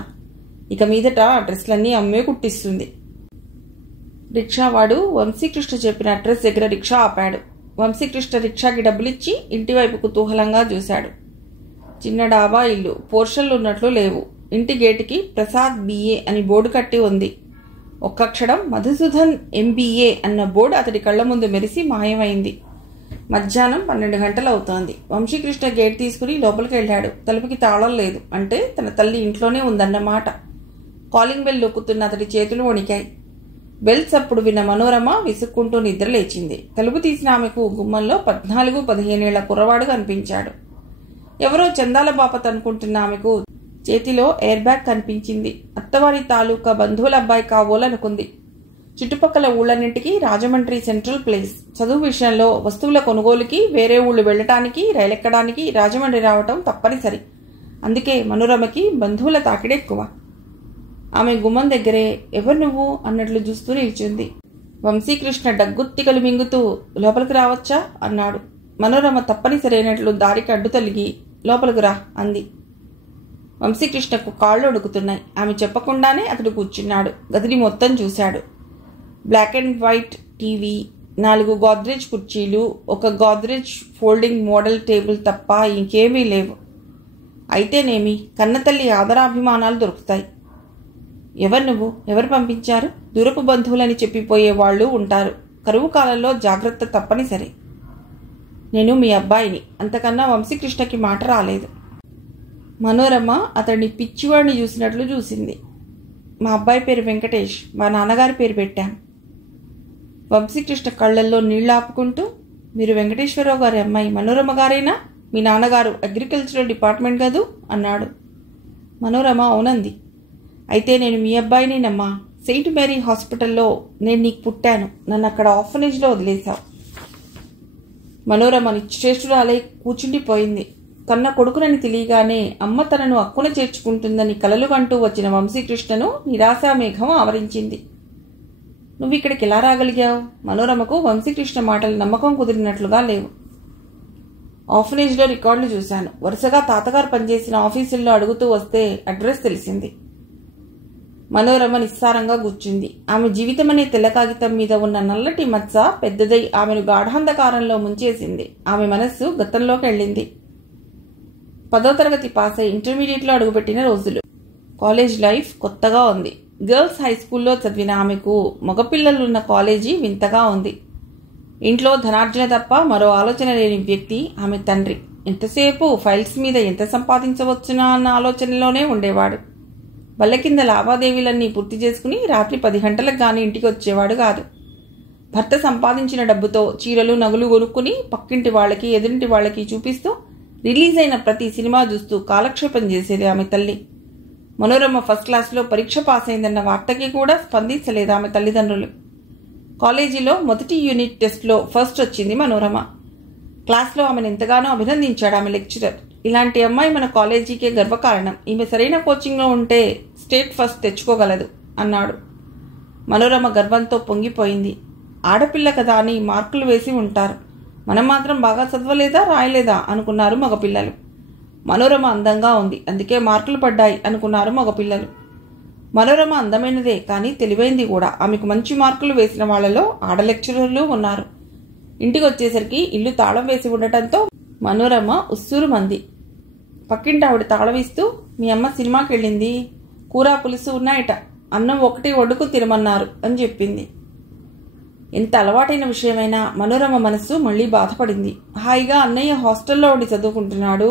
ఇక మీదట ఆ డ్రెస్లన్నీ అమ్మే కుట్టిస్తుంది. రిక్షావాడు వంశీకృష్ణ చెప్పిన అడ్రస్ దగ్గర రిక్షా ఆపాడు. వంశీకృష్ణ రిక్షాకి డబ్బులిచ్చి ఇంటివైపు కుతూహలంగా చూశాడు. చిన్న డాబా ఇల్లు. పోర్షన్లు ఉన్నట్లు లేవు. ఇంటి గేటుకి ప్రసాద్ బిఏ అని బోర్డు కట్టి ఉంది. ఒక్క క్షణం మధుసూదన్ ఎంబీఏ అన్న బోర్డు అతడి కళ్ల ముందు మెరిసి మాయమైంది. మధ్యాహ్నం 12 గంటలు అవుతోంది. వంశీకృష్ణ గేట్ తీసుకుని లోపలికి వెళ్ళాడు. తలుపుకి తాళం లేదు. అంటే తన తల్లి ఇంట్లోనే ఉందన్నమాట. కాలింగ్ బెల్ నొక్కుతున్న అతడి చేతులు వణికాయి. బెల్ చప్పుడు విన్న మనోరమ విసుక్కుంటూ నిద్ర లేచింది. తలుపు తీసిన ఆమెకు గుమ్మంలో 14-15 ఏళ్ల కుర్రవాడు కనిపించాడు. ఎవరో చందాల బాపత్ అనుకుంటున్న ఆమెకు చేతిలో ఎయిర్ బ్యాగ్ కనిపించింది. అత్తవారి తాలూకా బంధువుల అబ్బాయి కాబోలనుకుంది. చుట్టుపక్కల ఊళ్ళన్నింటికీ రాజమండ్రి సెంట్రల్ ప్లేస్. చదువు విషయంలో, వస్తువుల కొనుగోలుకి వేరే ఊళ్ళు వెళ్లటానికి, రైలెక్కడానికి రాజమండ్రి రావటం తప్పనిసరి. అందుకే మనోరమకి బంధువుల తాకిడెక్కువ. ఆమె గుమ్మం దగ్గరే ఎవరు నువ్వు అన్నట్లు చూస్తూ నిల్చుంది. వంశీకృష్ణ డగ్గుత్తికలు మింగుతూ లోపలికి రావచ్చా అన్నాడు. మనోరమ తప్పనిసరైనట్లు దారికి అడ్డు తొలగి లోపలికి రా అంది. వంశీకృష్ణకు కాళ్ళు అడుగుతున్నాయి. ఆమె చెప్పకుండానే అతడు కూర్చున్నాడు. గదిని మొత్తం చూశాడు. Black and white TV, 4 Godrej కుర్చీలు, ఒక గోద్రేజ్ ఫోల్డింగ్ మోడల్ టేబుల్ తప్ప ఇంకేమీ లేవు. అయితేనేమి, కన్నతల్లి ఆదరాభిమానాలు దొరుకుతాయి. ఎవరు నువ్వు? ఎవరు పంపించారు? దూరపు బంధువులని చెప్పిపోయే వాళ్ళు ఉంటారు. కరువు కాలంలో జాగ్రత్త తప్పనిసరి. నేను మీ అబ్బాయిని. అంతకన్నా వంశీకృష్ణకి మాట రాలేదు. మనోరమ అతడిని పిచ్చివాడిని చూసినట్లు చూసింది. మా అబ్బాయి పేరు వెంకటేష్. మా నాన్నగారి పేరు పెట్టాం. వంశీకృష్ణ కళ్ళల్లో నీళ్లు ఆపుకుంటూ, మీరు వెంకటేశ్వరరావు గారి అమ్మాయి మనోరమ గారేనా? మీ నాన్నగారు అగ్రికల్చరల్ డిపార్ట్మెంట్ కదూ అన్నాడు. మనోరమ అవునంది. అయితే నేను మీ అబ్బాయినేనమ్మా. సెయింట్ మేరీ హాస్పిటల్లో నేను నీకు పుట్టాను. నన్ను అక్కడ ఆర్ఫనేజ్లో వదిలేశావు. మనోరమ నిశ్చేష్టురాలై కూర్చుండిపోయింది. కన్న కొడుకునని తెలియగానే అమ్మ తనను అక్కున చేర్చుకుంటుందని కలలు కంటూ వచ్చిన వంశీకృష్ణను నిరాశామేఘం ఆవరించింది. నువ్విక్కడికి ఎలా రాగలిగావు? మనోరమకు వంశీకృష్ణ మాటలు నమ్మకం కుదిరినట్లుగా లేవు. ఆర్ఫనేజ్లో రికార్డులు చూశాను. వరుసగా తాతగారు పనిచేసిన ఆఫీసుల్లో అడుగుతూ వస్తే అడ్రస్ తెలిసింది. మనోరమ నిస్సారంగా కూర్చుంది. ఆమె జీవితమనే తెల్ల కాగితం మీద ఉన్న నల్లటి మచ్చ పెద్దదై ఆమెను గాఢాంధకారంలో ముంచేసింది. ఆమె మనస్సు గతంలోకి వెళ్ళింది. 10వ తరగతి పాస్ అయి ఇంటర్మీడియట్లో అడుగుపెట్టిన రోజులు. కాలేజ్ లైఫ్ కొత్తగా ఉంది. గర్ల్స్ హై స్కూల్లో చదివిన ఆమెకు మగపిల్లలున్న కాలేజీ వింతగా ఉంది. ఇంట్లో ధనార్జన తప్ప మరో ఆలోచన లేని వ్యక్తి ఆమె తండ్రి. ఎంతసేపు ఫైల్స్ మీద ఎంత సంపాదించవచ్చునా అన్న ఆలోచనలోనే ఉండేవాడు. బల్ల కింద లావాదేవీలన్నీ పూర్తి చేసుకుని రాత్రి 10 గంటలకు గాని ఇంటికి వచ్చేవాడు కాదు. భర్త సంపాదించిన డబ్బుతో చీరలు నగలు కొనుక్కుని పక్కింటి వాళ్ళకి ఎదురింటి వాళ్ళకి చూపిస్తూ రిలీజ్ అయిన ప్రతి సినిమా చూస్తూ కాలక్షేపం చేసేది ఆమె తల్లి. మనోరమ ఫస్ట్ క్లాస్లో పరీక్ష పాస్ అయిందన్న వార్తకి కూడా స్పందించలేదు ఆమె తల్లిదండ్రులు. కాలేజీలో మొదటి యూనిట్ టెస్ట్లో ఫస్ట్ వచ్చింది మనోరమ. క్లాస్లో ఆమెను ఎంతగానో అభినందించాడు ఆమె లెక్చరర్. ఇలాంటి అమ్మాయి మన కాలేజీకే గర్వకారణం, ఈమె సరైన కోచింగ్లో ఉంటే స్టేట్ ఫస్ట్ తెచ్చుకోగలదు అన్నాడు. మనోరమ గర్వంతో పొంగిపోయింది. ఆడపిల్ల కదా అని మార్కులు వేసి ఉంటారు, మనం మాత్రం బాగా చదవలేదా రాయలేదా అనుకున్నారు మగపిల్లలు. మనోరమ అందంగా ఉంది, అందుకే మార్కులు పడ్డాయి అనుకున్నారు మగపిల్లలు. మనోరమ అందమైనదే కానీ తెలివైంది కూడా. ఆమెకు మంచి మార్కులు వేసిన వాళ్లలో ఆడ లెక్చరర్లు ఉన్నారు. ఇంటికి వచ్చేసరికి ఇల్లు తాళం వేసి ఉండటంతో మనోరమ ఉస్సూరు మంది. పక్కింటి ఆవిడ తాళం ఇస్తూ, మీ అమ్మ సినిమాకి వెళ్ళింది, కూర పులుసు ఉన్నాయట, అన్నం ఒకటి వండుకు తినమన్నారు అని చెప్పింది. ఎంత అలవాటైన విషయమైనా మనోరమ మనస్సు మళ్లీ బాధపడింది. హాయిగా అన్నయ్య హాస్టల్లో ఉండి చదువుకుంటున్నాడు,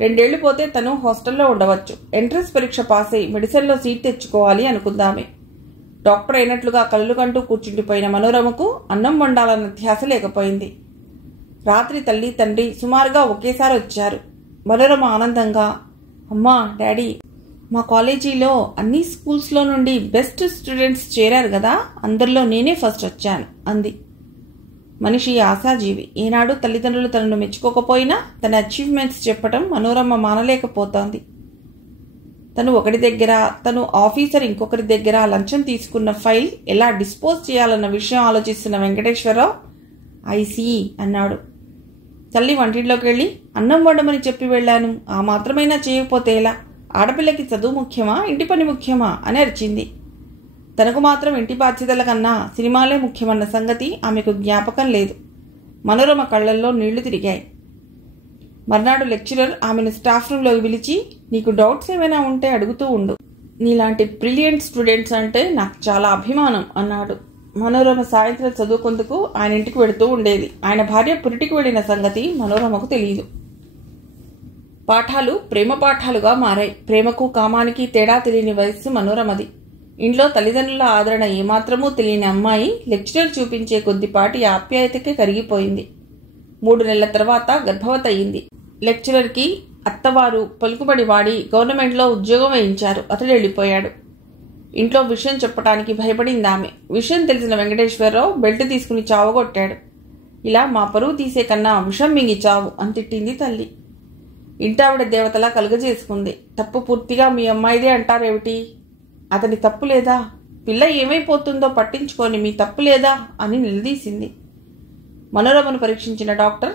2 ఏళ్లు పోతే తను హాస్టల్లో ఉండవచ్చు. ఎంట్రన్స్ పరీక్ష పాస్ అయి మెడిసిన్లో సీట్ తెచ్చుకోవాలి అనుకుందామే. డాక్టర్ అయినట్లుగా కళ్ళు కంటూ కూర్చుండిపోయిన మనోరమకు అన్నం వండాలన్న ధ్యాస లేకపోయింది. రాత్రి తల్లి తండ్రి సుమారుగా ఒకేసారి వచ్చారు. మనోరమ ఆనందంగా, అమ్మా డాడీ, మా కాలేజీలో అన్ని స్కూల్స్లో నుండి బెస్ట్ స్టూడెంట్స్ చేరారు కదా, అందరిలో నేనే ఫస్ట్ వచ్చాను అంది. మనిషి ఆశాజీవి. ఏనాడు తల్లిదండ్రులు తనను మెచ్చుకోకపోయినా తన అచీవ్మెంట్స్ చెప్పడం మనోరమ మానలేకపోతోంది. తను ఒకటి దగ్గర, తను ఆఫీసర్ ఇంకొకరి దగ్గర లంచం తీసుకున్న ఫైల్ ఎలా డిస్పోజ్ చేయాలన్న విషయం ఆలోచిస్తున్న వెంకటేశ్వరరావు ఐసీ అన్నాడు. తల్లి వంటింట్లోకి వెళ్ళి, అన్నం వండమని చెప్పి వెళ్ళాను, ఆ మాత్రమైనా చేయకపోతే ఎలా? ఆడపిల్లకి చదువు ముఖ్యమా ఇంటి పని ముఖ్యమా అని అరిచింది. తనకు మాత్రం ఇంటి బాధ్యతల కన్నా సినిమాలే ముఖ్యమన్న సంగతి ఆమెకు జ్ఞాపకం లేదు. మనోరమ కళ్లల్లో నీళ్లు తిరిగాయి. మర్నాడు లెక్చరర్ ఆమెను స్టాఫ్ రూమ్లోకి పిలిచి, నీకు డౌట్స్ ఏమైనా ఉంటే అడుగుతూ ఉండు, నీలాంటి బ్రిలియంట్ స్టూడెంట్స్ అంటే నాకు చాలా అభిమానం అన్నాడు. మనోరమ సాయంత్రం చదువుకుందుకు ఆయన ఇంటికి వెళుతూ ఉండేది. ఆయన భార్య పురిటికి వెళ్లిన సంగతి మనోరమకు తెలియదు. పాఠాలు ప్రేమ పాఠాలుగా మారాయి. ప్రేమకు కామానికి తేడా తెలియని వయస్సు మనోరమది. ఇంట్లో తల్లిదండ్రుల ఆదరణ ఏమాత్రమూ తెలియని అమ్మాయి లెక్చరర్ చూపించే కొద్దిపాటి ఆప్యాయతకే కరిగిపోయింది. 3 నెలల తర్వాత గర్భవతి అయింది. లెక్చరర్కి అత్తవారు పలుకుబడి వాడి గవర్నమెంట్లో ఉద్యోగం వేయించారు. అతడు వెళ్ళిపోయాడు. ఇంట్లో విషయం చెప్పడానికి భయపడింది ఆమె. విషయం తెలిసిన వెంకటేశ్వరరావు బెల్ట్ తీసుకుని చావగొట్టాడు. ఇలా మా పరువు తీసే కన్నా విషం మింగి చావు అని తిట్టింది తల్లి. ఇంటావిడ దేవతలా కలుగజేసుకుంది. తప్పు పూర్తిగా మీ అమ్మాయిదే అంటారేమిటి? అతని తప్పు లేదా? పిల్ల ఏమైపోతుందో పట్టించుకొని మీ తప్పు లేదా అని నిలదీసింది. మనోరమను పరీక్షించిన డాక్టర్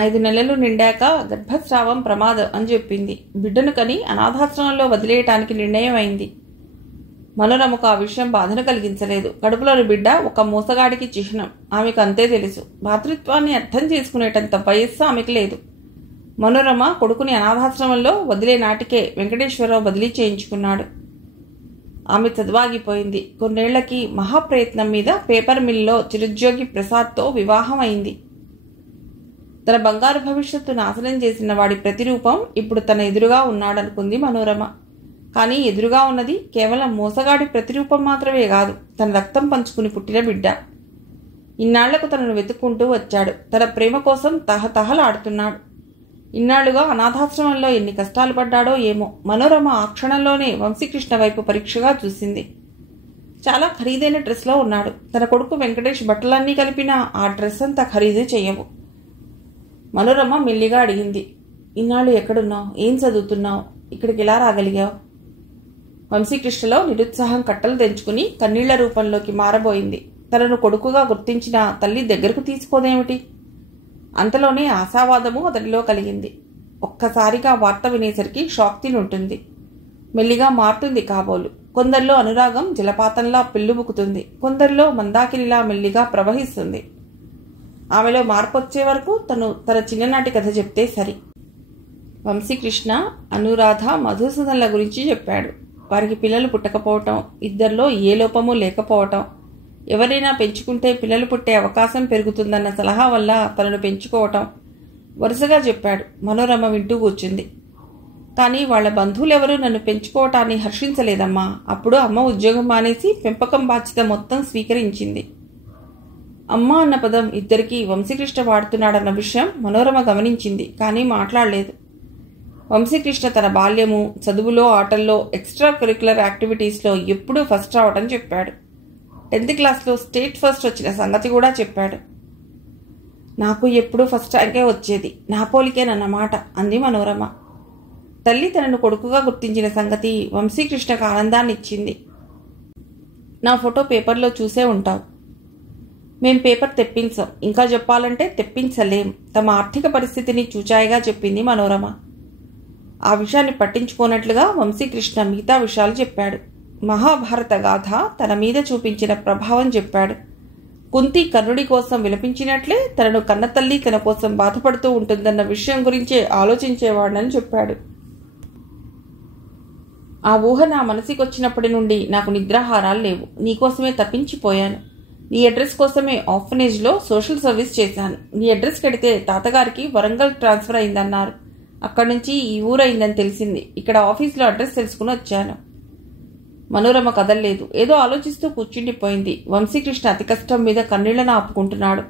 5 నెలలు నిండాక గర్భస్రావం ప్రమాదం అని చెప్పింది. బిడ్డను కని అనాథాశ్రమంలో వదిలేయటానికి నిర్ణయం అయింది. మనోరమకు ఆ విషయం బాధను కలిగించలేదు. కడుపులోని బిడ్డ ఒక మోసగాడికి చిహ్నం, ఆమెకు అంతే తెలుసు. మాతృత్వాన్ని అర్థం చేసుకునేటంత వయస్సు ఆమెకు లేదు. మనోరమ కొడుకుని అనాథాశ్రమంలో వదిలే నాటికే వెంకటేశ్వరరావు బదిలీ చేయించుకున్నాడు. ఆమె చదువాగిపోయింది. కొన్నేళ్లకి మహాప్రయత్నం మీద పేపర్ మిల్లో చిరుద్యోగి ప్రసాద్తో వివాహం అయింది. తన బంగారు భవిష్యత్తు నాశనం చేసిన వాడి ప్రతిరూపం ఇప్పుడు తన ఎదురుగా ఉన్నాడనుకుంది మనోరమ. కానీ ఎదురుగా ఉన్నది కేవలం మోసగాడి ప్రతిరూపం మాత్రమే కాదు, తన రక్తం పంచుకుని పుట్టిన బిడ్డ. ఇన్నాళ్లకు తనను వెతుక్కుంటూ వచ్చాడు. తన ప్రేమ కోసం తహతహలాడుతున్నాడు. ఇన్నాళ్లుగా అనాథాశ్రమంలో ఎన్ని కష్టాలు పడ్డాడో ఏమో. మనోరమ ఆ క్షణంలోనే వంశీకృష్ణ వైపు పరీక్షగా చూసింది. చాలా ఖరీదైన డ్రెస్లో ఉన్నాడు. తన కొడుకు వెంకటేష్ బట్టలన్నీ కలిపినా ఆ డ్రెస్ అంతా ఖరీదు చెయ్యవు. మనోరమ మెల్లిగా అడిగింది, ఇన్నాళ్ళు ఎక్కడున్నావు? ఏం చదువుతున్నావు? ఇక్కడికి ఎలా రాగలిగావు? వంశీకృష్ణలో నిరుత్సాహం కట్టలు తెంచుకుని కన్నీళ్ల రూపంలోకి మారబోయింది. తనను కొడుకుగా గుర్తించిన తల్లి దగ్గరకు తీసుకోదేమిటి? అంతలోనే ఆశావాదము అతడిలో కలిగింది. ఒక్కసారిగా వార్త వినేసరికి షాక్ తినుంటుంది. మెల్లిగా మారుతుంది కాబోలు. కొందరిలో అనురాగం జలపాతంలా పెళ్ళుబుకుతుంది, కొందరిలో మందాకినిలా మెల్లిగా ప్రవహిస్తుంది. ఆమెలో మార్పొచ్చే వరకు తన చిన్ననాటి కథ చెప్తే సరి. వంశీకృష్ణ అనురాధ మధుసూదన్ల గురించి చెప్పాడు. వారికి పిల్లలు పుట్టకపోవటం, ఇద్దరిలో ఏ లోపమూ లేకపోవటం, ఎవరైనా పెంచుకుంటే పిల్లలు పుట్టే అవకాశం పెరుగుతుందన్న సలహా వల్ల తనను పెంచుకోవటం, వరుసగా చెప్పాడు. మనోరమ వింటూ కూర్చుంది. కానీ వాళ్ల బంధువులెవరూ నన్ను పెంచుకోవటాన్ని హర్షించలేదమ్మా. అప్పుడు అమ్మ ఉద్యోగం మానేసి పెంపకం బాధ్యత మొత్తం స్వీకరించింది. అమ్మ అన్న పదం ఇద్దరికీ వంశీకృష్ణ వాడుతున్నాడన్న విషయం మనోరమ గమనించింది, కానీ మాట్లాడలేదు. వంశీకృష్ణ తన బాల్యము, చదువులో, ఆటల్లో, ఎక్స్ట్రా కరిక్యులర్ యాక్టివిటీస్లో ఎప్పుడూ ఫస్ట్ రావటం చెప్పాడు. 10th క్లాస్లో స్టేట్ ఫస్ట్ వచ్చిన సంగతి కూడా చెప్పాడు. నాకు ఎప్పుడూ ఫస్ట్ ర్యాంకే వచ్చేది, నా పోలికేనన్నమాట అంది మనోరమ. తల్లి తనను కొడుకుగా గుర్తించిన సంగతి వంశీకృష్ణకు ఆనందాన్ని ఇచ్చింది. నా ఫోటో పేపర్లో చూసే ఉంటావు. మేం పేపర్ తెప్పించాం, ఇంకా చెప్పాలంటే తెప్పించలేం. తమ ఆర్థిక పరిస్థితిని చూచాయిగా చెప్పింది మనోరమ. ఆ విషయాన్ని పట్టించుకోనట్లుగా వంశీకృష్ణ మిగతా విషయాలు చెప్పాడు. మహాభారత గాథ తన మీద చూపించిన ప్రభావం చెప్పాడు. కుంతి కర్ణుడి కోసం విలపించినట్లే తనను కన్నతల్లి తన కోసం బాధపడుతూ ఉంటుందన్న విషయం గురించే ఆలోచించేవాడని చెప్పాడు. ఆ ఊహ నా మనసుకొచ్చినప్పటి నుండి నాకు నిద్రాహారాలు లేవు. నీకోసమే తప్పించిపోయాను. నీ అడ్రస్ కోసమే ఆర్ఫనేజ్లో సోషల్ సర్వీస్ చేశాను. నీ అడ్రస్ కడితే తాతగారికి వరంగల్ ట్రాన్స్ఫర్ అయిందన్నారు. అక్కడి నుంచి ఈ ఊరైందని తెలిసింది. ఇక్కడ ఆఫీస్లో అడ్రస్ తెలుసుకుని వచ్చాను. మనోరమ కదల్లేదు. ఏదో ఆలోచిస్తూ కూర్చుండిపోయింది. వంశీకృష్ణ అతి కష్టం మీద కన్నీళ్లను ఆపుకుంటున్నాడు.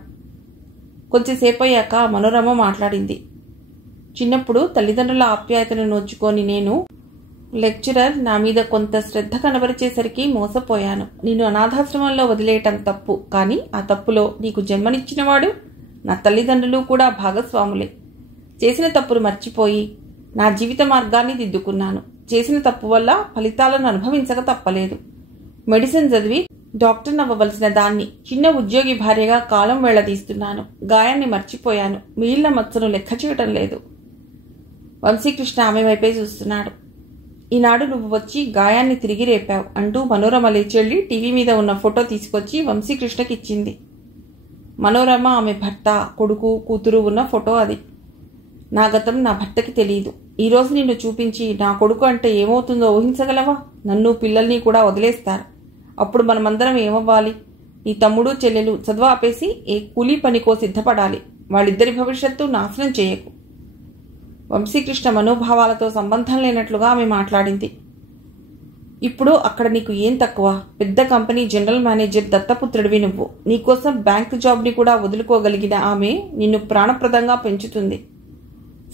కొంచెంసేపు అయ్యాక మనోరమ మాట్లాడింది. చిన్నప్పుడు తల్లిదండ్రుల ఆప్యాయతను నోచుకొని నేను లెక్చరర్ నా మీద కొంత శ్రద్ధ కనబరిచేసరికి మోసపోయాను. నేను అనాథాశ్రమంలో వదిలేయటం తప్పు, కానీ ఆ తప్పులో నీకు జన్మనిచ్చినవాడు నా తల్లిదండ్రులు కూడా భాగస్వాములే. చేసిన తప్పును మర్చిపోయి నా జీవిత మార్గాన్ని దిద్దుకున్నాను. చేసిన తప్పు వల్ల ఫలితాలను అనుభవించక తప్పలేదు. మెడిసిన్ చదివి డాక్టర్ని అవ్వవలసిన దాన్ని చిన్న ఉద్యోగి భార్యగా కాలం వెళ్లదీస్తున్నాను. గాయాన్ని మర్చిపోయాను. మిగిలిన మచ్చను లెక్క చేయటం లేదు. వంశీకృష్ణ ఆమె వైపే చూస్తున్నాడు. ఈనాడు నువ్వు వచ్చి గాయాన్ని తిరిగి రేపావు అంటూ మనోరమ లేచెళ్లి టీవీ మీద ఉన్న ఫోటో తీసుకొచ్చి వంశీకృష్ణకి ఇచ్చింది. మనోరమ, ఆమె భర్త, కొడుకు, కూతురు ఉన్న ఫోటో అది. నా గతం నా భర్తకి తెలియదు. ఈరోజు నిన్ను చూపించి నా కొడుకు అంటే ఏమవుతుందో ఊహించగలవా? నన్ను పిల్లల్ని కూడా వదిలేస్తారు. అప్పుడు మనమందరం ఏమవ్వాలి? నీ తమ్ముడు చెల్లెలు చదువు ఆపేసి ఏ కూలీ పనికో సిద్ధపడాలి. వాళ్ళిద్దరి భవిష్యత్తు నాశనం చేయకు. వంశీకృష్ణ మనోభావాలతో సంబంధం లేనట్లుగా ఆమె మాట్లాడింది. ఇప్పుడు అక్కడ నీకు ఏం తక్కువ? పెద్ద కంపెనీ జనరల్ మేనేజర్ దత్తపుత్రుడివి నువ్వు. నీకోసం బ్యాంకు జాబ్ని కూడా వదులుకోగలిగిన ఆమె నిన్ను ప్రాణప్రదంగా పెంచుతుంది.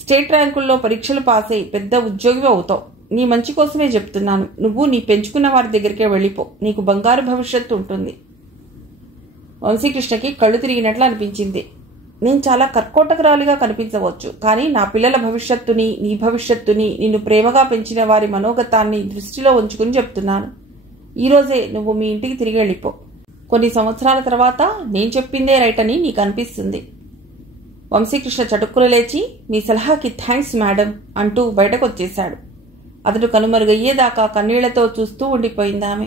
స్టేట్ ర్యాంకుల్లో పరీక్షలు పాస్ అయి పెద్ద ఉద్యోగివి అవుతావు. నీ మంచి కోసమే చెప్తున్నాను. నువ్వు నీ పెంచుకున్న వారి దగ్గరికే వెళ్ళిపో. నీకు బంగారు భవిష్యత్తు ఉంటుంది. వంశీకృష్ణకి కళ్ళు తిరిగినట్లు అనిపించింది. నేను చాలా కర్కోటకరాలిగా కనిపించవచ్చు, కానీ నా పిల్లల భవిష్యత్తుని, నీ భవిష్యత్తుని, నిన్ను ప్రేమగా పెంచిన వారి మనోగతాన్ని దృష్టిలో ఉంచుకుని చెప్తున్నాను. ఈరోజే నువ్వు మీ ఇంటికి తిరిగి వెళ్ళిపో. కొన్ని సంవత్సరాల తర్వాత నేను చెప్పిందే రైట్ అని నీకు అనిపిస్తుంది. వంశీకృష్ణ చటుక్కున లేచి, మీ సలహాకి థ్యాంక్స్ మేడం అంటూ బయటకు వచ్చేశాడు. అతడు కనుమరుగయ్యేదాకా కన్నీళ్లతో చూస్తూ ఉండిపోయింది ఆమె.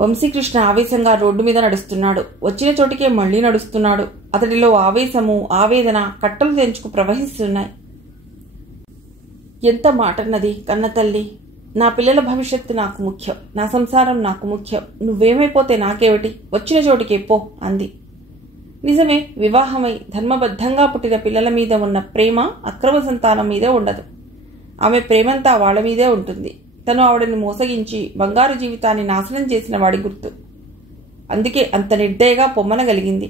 వంశీకృష్ణ ఆవేశంగా రోడ్డు మీద నడుస్తున్నాడు. వచ్చిన చోటికే మళ్లీ నడుస్తున్నాడు. అతడిలో ఆవేశము, ఆవేదన కట్టలు తెంచుకు ప్రవహిస్తున్నాయి. ఎంత మాటన్నది కన్నతల్లి. నా పిల్లల భవిష్యత్తు నాకు ముఖ్యం. నా సంసారం నాకు ముఖ్యం. నువ్వేమైపోతే నాకేమిటి? వచ్చిన చోటికే పో అంది. నిజమే, వివాహమై ధర్మబద్ధంగా పుట్టిన పిల్లల మీద ఉన్న ప్రేమ అక్రమ సంతానం మీద ఉండదు. ఆమె ప్రేమంతా వాళ్ల మీదే ఉంటుంది. తను ఆవిడని మోసగించి బంగారు జీవితాన్ని నాశనం చేసిన వాడి గుర్తు. అందుకే అంత నిర్దయగా పొమ్మనగలిగింది.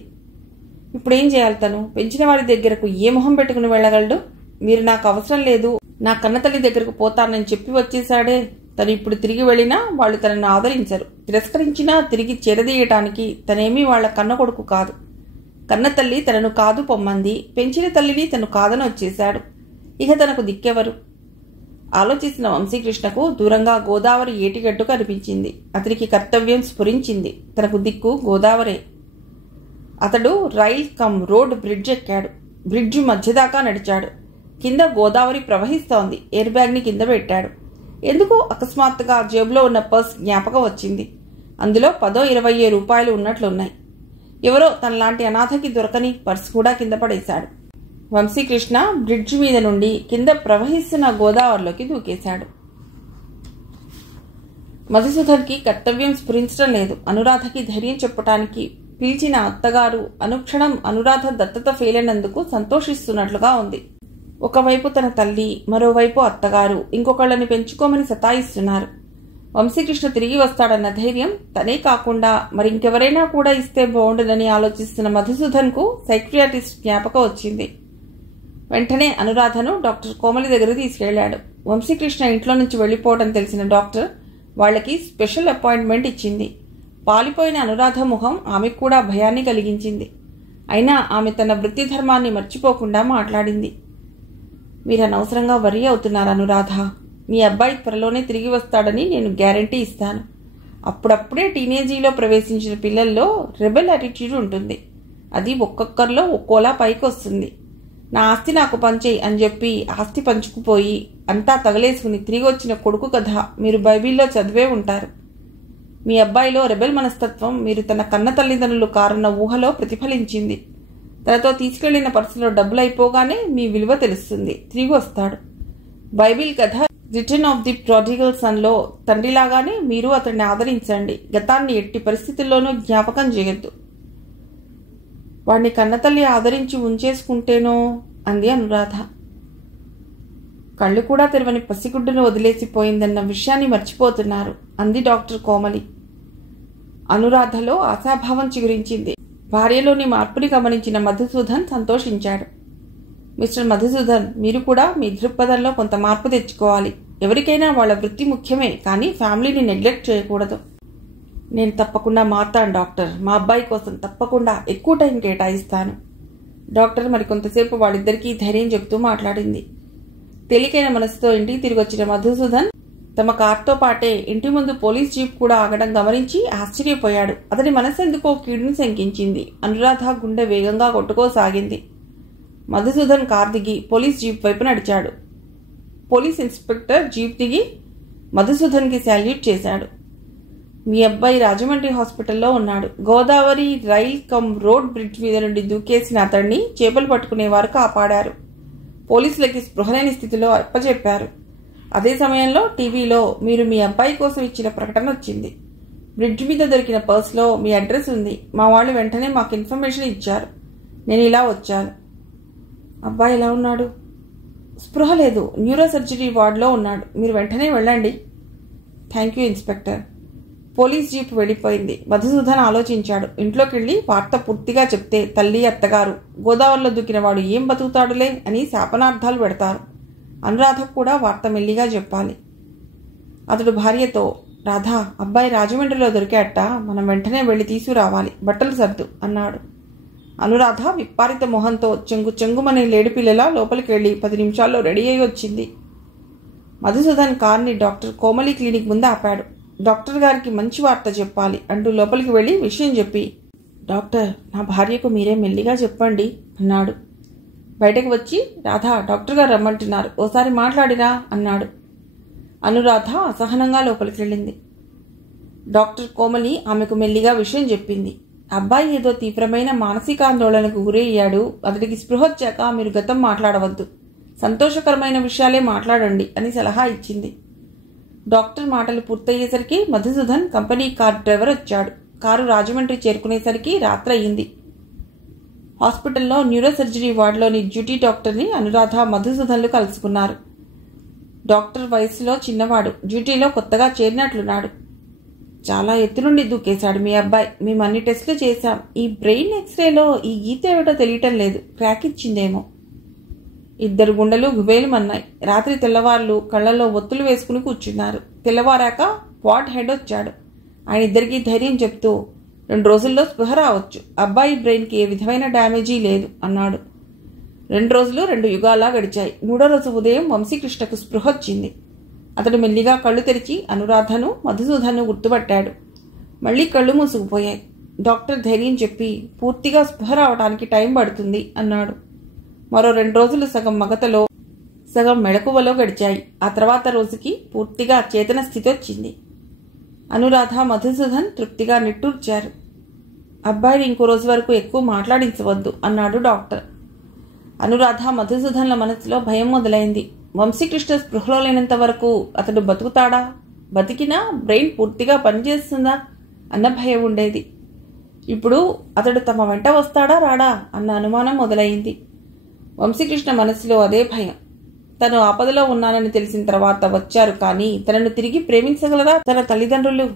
ఇప్పుడేం చేయాలి? తను పెంచిన వాడి దగ్గరకు ఏ మొహం పెట్టుకుని వెళ్ళగలడు? మీరు నాకు అవసరం లేదు, నా కన్నతల్లి దగ్గరకు పోతానని చెప్పి వచ్చేశాడే. తను ఇప్పుడు తిరిగి వెళ్ళినా వాళ్ళు తనను ఆదరించరు. తిరస్కరించినా తిరిగి చేరదీయటానికి తనేమీ వాళ్ల కన్న కొడుకు కాదు. కన్నతల్లి తనను కాదు పొమ్మంది. పెంచిన తల్లిని తను కాదని వచ్చేశాడు. ఇక తనకు దిక్కెవరు? ఆలోచించిన వంశీకృష్ణకు దూరంగా గోదావరి ఏటిగట్టు కనిపించింది. అతనికి కర్తవ్యం స్ఫురించింది. తనకు దిక్కు గోదావరే. అతడు రైల్ కమ్ రోడ్ బ్రిడ్జ్ ఎక్కాడు. బ్రిడ్జ్ మధ్యదాకా నడిచాడు. కింద గోదావరి ప్రవహిస్తోంది. ఎయిర్ బ్యాగ్ని కింద పెట్టాడు. ఎందుకో అకస్మాత్తుగా జేబులో ఉన్న పర్స్ జ్ఞాపకం వచ్చింది. అందులో 10-20 రూపాయలు ఉన్నట్లున్నాయి. ఎవరో తనలాంటి అనాథకి దొరకని పర్స్ కూడా కింద పడేశాడు. వంశీకృష్ణ బ్రిడ్జ్ మీద నుండి కింద ప్రవహిస్తున్న గోదావరిలోకి దూకేశాడు. మధుసూదన్కి కర్తవ్యం స్ఫురించడం లేదు. అనురాధకి ధైర్యం చెప్పటానికి పిలిచిన అత్తగారు అనుక్షణం అనురాధ దత్తత ఫెయిల్ అయినందుకు సంతోషిస్తున్నట్లుగా ఉంది. ఒకవైపు తన తల్లి, మరోవైపు అత్తగారు ఇంకొకళ్ళని పెంచుకోమని సతాయిస్తున్నారు. వంశీకృష్ణ తిరిగి వస్తాడన్న ధైర్యం తనే కాకుండా మరింకెవరైనా కూడా ఇస్తే బాగుండదని ఆలోచిస్తున్న మధుసూదన్కు సైక్రియాటిస్ట్ జ్ఞాపకం వచ్చింది. వెంటనే అనురాధను డాక్టర్ కోమలి దగ్గర తీసుకెళ్లాడు. వంశీకృష్ణ ఇంట్లో నుంచి వెళ్లిపోవడం తెలిసిన డాక్టర్ వాళ్లకి స్పెషల్ అపాయింట్మెంట్ ఇచ్చింది. పాలిపోయిన అనురాధ ముఖం ఆమెకు కూడా భయాన్ని కలిగించింది. అయినా ఆమె తన వృత్తి ధర్మాన్ని మర్చిపోకుండా మాట్లాడింది. మీరు అనవసరంగా వరి అవుతున్నారు అనురాధ. మీ అబ్బాయి త్వరలోనే తిరిగి వస్తాడని నేను గ్యారంటీ ఇస్తాను. అప్పుడప్పుడే టీనేజీలో ప్రవేశించిన పిల్లల్లో రెబెల్ యాటిట్యూడ్ ఉంటుంది. అది ఒక్కొక్కరిలో ఒక్కోలా పైకి వస్తుంది. నా ఆస్తి నాకు పంచేయి అని చెప్పి ఆస్తి పంచుకుపోయి అంతా తగలేసుకుని తిరిగి వచ్చిన కొడుకు కథ మీరు బైబిల్లో చదివే ఉంటారు. మీ అబ్బాయిలో రెబెల్ మనస్తత్వం మీరు తన కన్న తల్లిదండ్రులు కారున్న ఊహలో ప్రతిఫలించింది. తనతో తీసుకెళ్లిన పర్సులో డబ్బులు అయిపోగానే మీ విలువ తెలుస్తుంది. తిరిగి వస్తాడు. బైబిల్ కథ రిటర్న్ ఆఫ్ ది ప్రాడిగల్ సన్లో తండ్రిలాగానే మీరు అతన్ని ఆదరించండి. గతాన్ని ఎట్టి పరిస్థితుల్లోనూ జ్ఞాపకం చేయొద్దు. వాడిని కన్నతల్లి ఆదరించి ఉంచేసుకుంటేనో అంది అనురాధ. కళ్ళు కూడా తెరవని పసిగుడ్డును వదిలేసిపోయిందన్న విషయాన్ని మర్చిపోతున్నారు అంది డాక్టర్ కోమలి. అనురాధలో ఆశాభావం చిగురించింది. భార్యలోని మార్పుని గమనించిన మధుసూదన్ సంతోషించాడు. మిస్టర్ మధుసూదన్, మీరు కూడా మీ దృక్పథంలో కొంత మార్పు తెచ్చుకోవాలి. ఎవరికైనా వాళ్ళ వృత్తి ముఖ్యమే, కానీ ఫ్యామిలీని నెగ్లెక్ట్ చేయకూడదు. నేను తప్పకుండా మారుతాను డాక్టర్. మా అబ్బాయి కోసం తప్పకుండా ఎక్కువ టైం కేటాయిస్తాను. డాక్టర్ మరికొంతసేపు వాళ్ళిద్దరికీ ధైర్యం చెబుతూ మాట్లాడింది. తేలికైన మనసుతో ఇంటికి తిరిగి వచ్చిన మధుసూదన్ తమ కార్తో పాటే ఇంటి ముందు పోలీస్ జీప్ కూడా ఆగడం గమనించి ఆశ్చర్యపోయాడు. అతని మనసెందుకో కీడును శంకించింది. అనురాధ గుండె వేగంగా కొట్టుకోసాగింది. మధుసూదన్ కార్ దిగి పోలీస్ జీప్ వైపు నడిచాడు. పోలీస్ ఇన్స్పెక్టర్ జీప్ దిగి మధుసూదన్కి శాల్యూట్ చేశాడు. మీ అబ్బాయి రాజమండ్రి హాస్పిటల్లో ఉన్నాడు. Godavari rail cum road bridge మీద నుండి దూకేసిన అతన్ని చేపలు పట్టుకునేవారు కాపాడారు. పోలీసులకి స్పృహలేని స్థితిలో అప్పచెప్పారు. అదే సమయంలో టీవీలో మీరు మీ అబ్బాయి కోసం ఇచ్చిన ప్రకటన వచ్చింది. బ్రిడ్జ్ మీద దొరికిన పర్స్లో మీ అడ్రస్ ఉంది. మా వాళ్ళు వెంటనే మాకు ఇన్ఫర్మేషన్ ఇచ్చారు. నేను ఇలా వచ్చాను. అబ్బాయి ఎలా ఉన్నాడు? స్పృహ లేదు. న్యూరో సర్జరీ వార్డులో ఉన్నాడు. మీరు వెంటనే వెళ్ళండి. Thank you inspector. Police jeep వెళ్ళిపోయింది. మధుసూదన్ ఆలోచించాడు. ఇంట్లోకి వెళ్ళి వార్త పూర్తిగా చెప్తే తల్లి, అత్తగారు గోదావరిలో దూకిన వాడు ఏం బతుకుతాడులే అని శాపనార్థాలు పెడతారు. అనురాధకు కూడా వార్త మెల్లిగా చెప్పాలి. అతడు భార్యతో, రాధా, అబ్బాయి రాజమండ్రిలో దొరికాట. మనం వెంటనే వెళ్లి తీసుకురావాలి. బట్టలు సర్దు అన్నాడు. అనురాధ విప్పారిత మొహంతో చెంగు చెంగుమనే లేడిపిల్లలా లోపలికి వెళ్లి 10 నిమిషాల్లో రెడీ అయి వచ్చింది. మధుసూదన్ కార్ని డాక్టర్ కోమలి క్లినిక్ ముందు ఆపాడు. డాక్టర్ గారికి మంచి వార్త చెప్పాలి అంటూ లోపలికి వెళ్లి విషయం చెప్పి, డాక్టర్, నా భార్యకు మీరే మెల్లిగా చెప్పండి అన్నాడు. బయటకు వచ్చి, రాధా, డాక్టర్ గారు రమ్మంటున్నారు, ఓసారి మాట్లాడిరా అన్నాడు. అనురాధ అసహనంగా లోపలికి వెళ్ళింది. డాక్టర్ కోమలి ఆమెకు మెల్లిగా విషయం చెప్పింది. అబ్బాయి ఏదో తీవ్రమైన మానసిక ఆందోళనకు గురి అయ్యాడు. అతడికి స్పృహ వచ్చాక మీరు గతం మాట్లాడవద్దు, సంతోషకరమైన విషయాలే మాట్లాడండి అని సలహా ఇచ్చింది. డాక్టర్ మాటలు పూర్తయ్యేసరికి మధుసూదన్ కంపెనీ కార్ డ్రైవర్ వచ్చాడు. కారు రాజమండ్రి చేరుకునేసరికి రాత్రి అయింది. హాస్పిటల్లో న్యూరో సర్జరీ వార్డులోని డ్యూటీ డాక్టర్ని అనురాధ, మధుసూదన్లు కలుసుకున్నారు. డాక్టర్ వయసులో చిన్నవాడు, డ్యూటీలో కొత్తగా చేరినట్లున్నాడు. చాలా ఎత్తు నుండి దూకేశాడు మీ అబ్బాయి. మేము అన్ని టెస్టులు చేశాం. ఈ బ్రెయిన్ ఎక్స్రేలో ఈ గీత ఏమిటో తెలియటం లేదు. క్రాక్ ఇచ్చిందేమో. 2 గుండెలు గుబేలుమన్నాయి. రాత్రి తెల్లవార్లు కళ్లలో ఒత్తులు వేసుకుని కూర్చున్నారు. తెల్లవారాక వార్డ్ హెడ్ వచ్చాడు. ఆయన ఇద్దరికీ ధైర్యం చెప్తూ, 2 రోజుల్లో స్పృహ రావచ్చు. అబ్బాయి బ్రెయిన్కి ఏ విధమైన డ్యామేజీ లేదు అన్నాడు. 2 రోజులు 2 యుగాల్లా గడిచాయి. 3వ రోజు ఉదయం వంశీకృష్ణకు స్పృహ వచ్చింది. అతడు మెల్లిగా కళ్ళు తెరిచి అనురాధను, మధుసూదన్ను గుర్తుపట్టాడు. మళ్లీ కళ్ళు మూసుకుపోయాయి. డాక్టర్ ధైర్యం చెప్పి, పూర్తిగా స్పృహ రావడానికి టైం పడుతుంది అన్నాడు. మరో 2 రోజులు సగం మగతలో సగం మెళకువలో గడిచాయి. ఆ తర్వాత రోజుకి పూర్తిగా చేతన స్థితి వచ్చింది. అనురాధ, మధుసూదన్ తృప్తిగా నిట్టూర్చారు. అబ్బాయిని ఇంకో రోజు వరకు ఎక్కువ మాట్లాడించవద్దు అన్నాడు డాక్టర్. అనురాధ, మధుసూదన్ల మనసులో భయం మొదలైంది. వంశీకృష్ణ స్పృహలో లేనంత వరకు అతడు బతుకుతాడా? బతికినా బ్రెయిన్ పూర్తిగా పనిచేస్తుందా అన్న భయం ఉండేది. ఇప్పుడు అతడు తమ వెంట వస్తాడా రాడా అన్న అనుమానం మొదలైంది. వంశీకృష్ణ మనసులో అదే భయం. తను ఆపదలో ఉన్నానని తెలిసిన తర్వాత వచ్చారు, కానీ తనను తిరిగి ప్రేమించగలరా తన తల్లిదండ్రులు?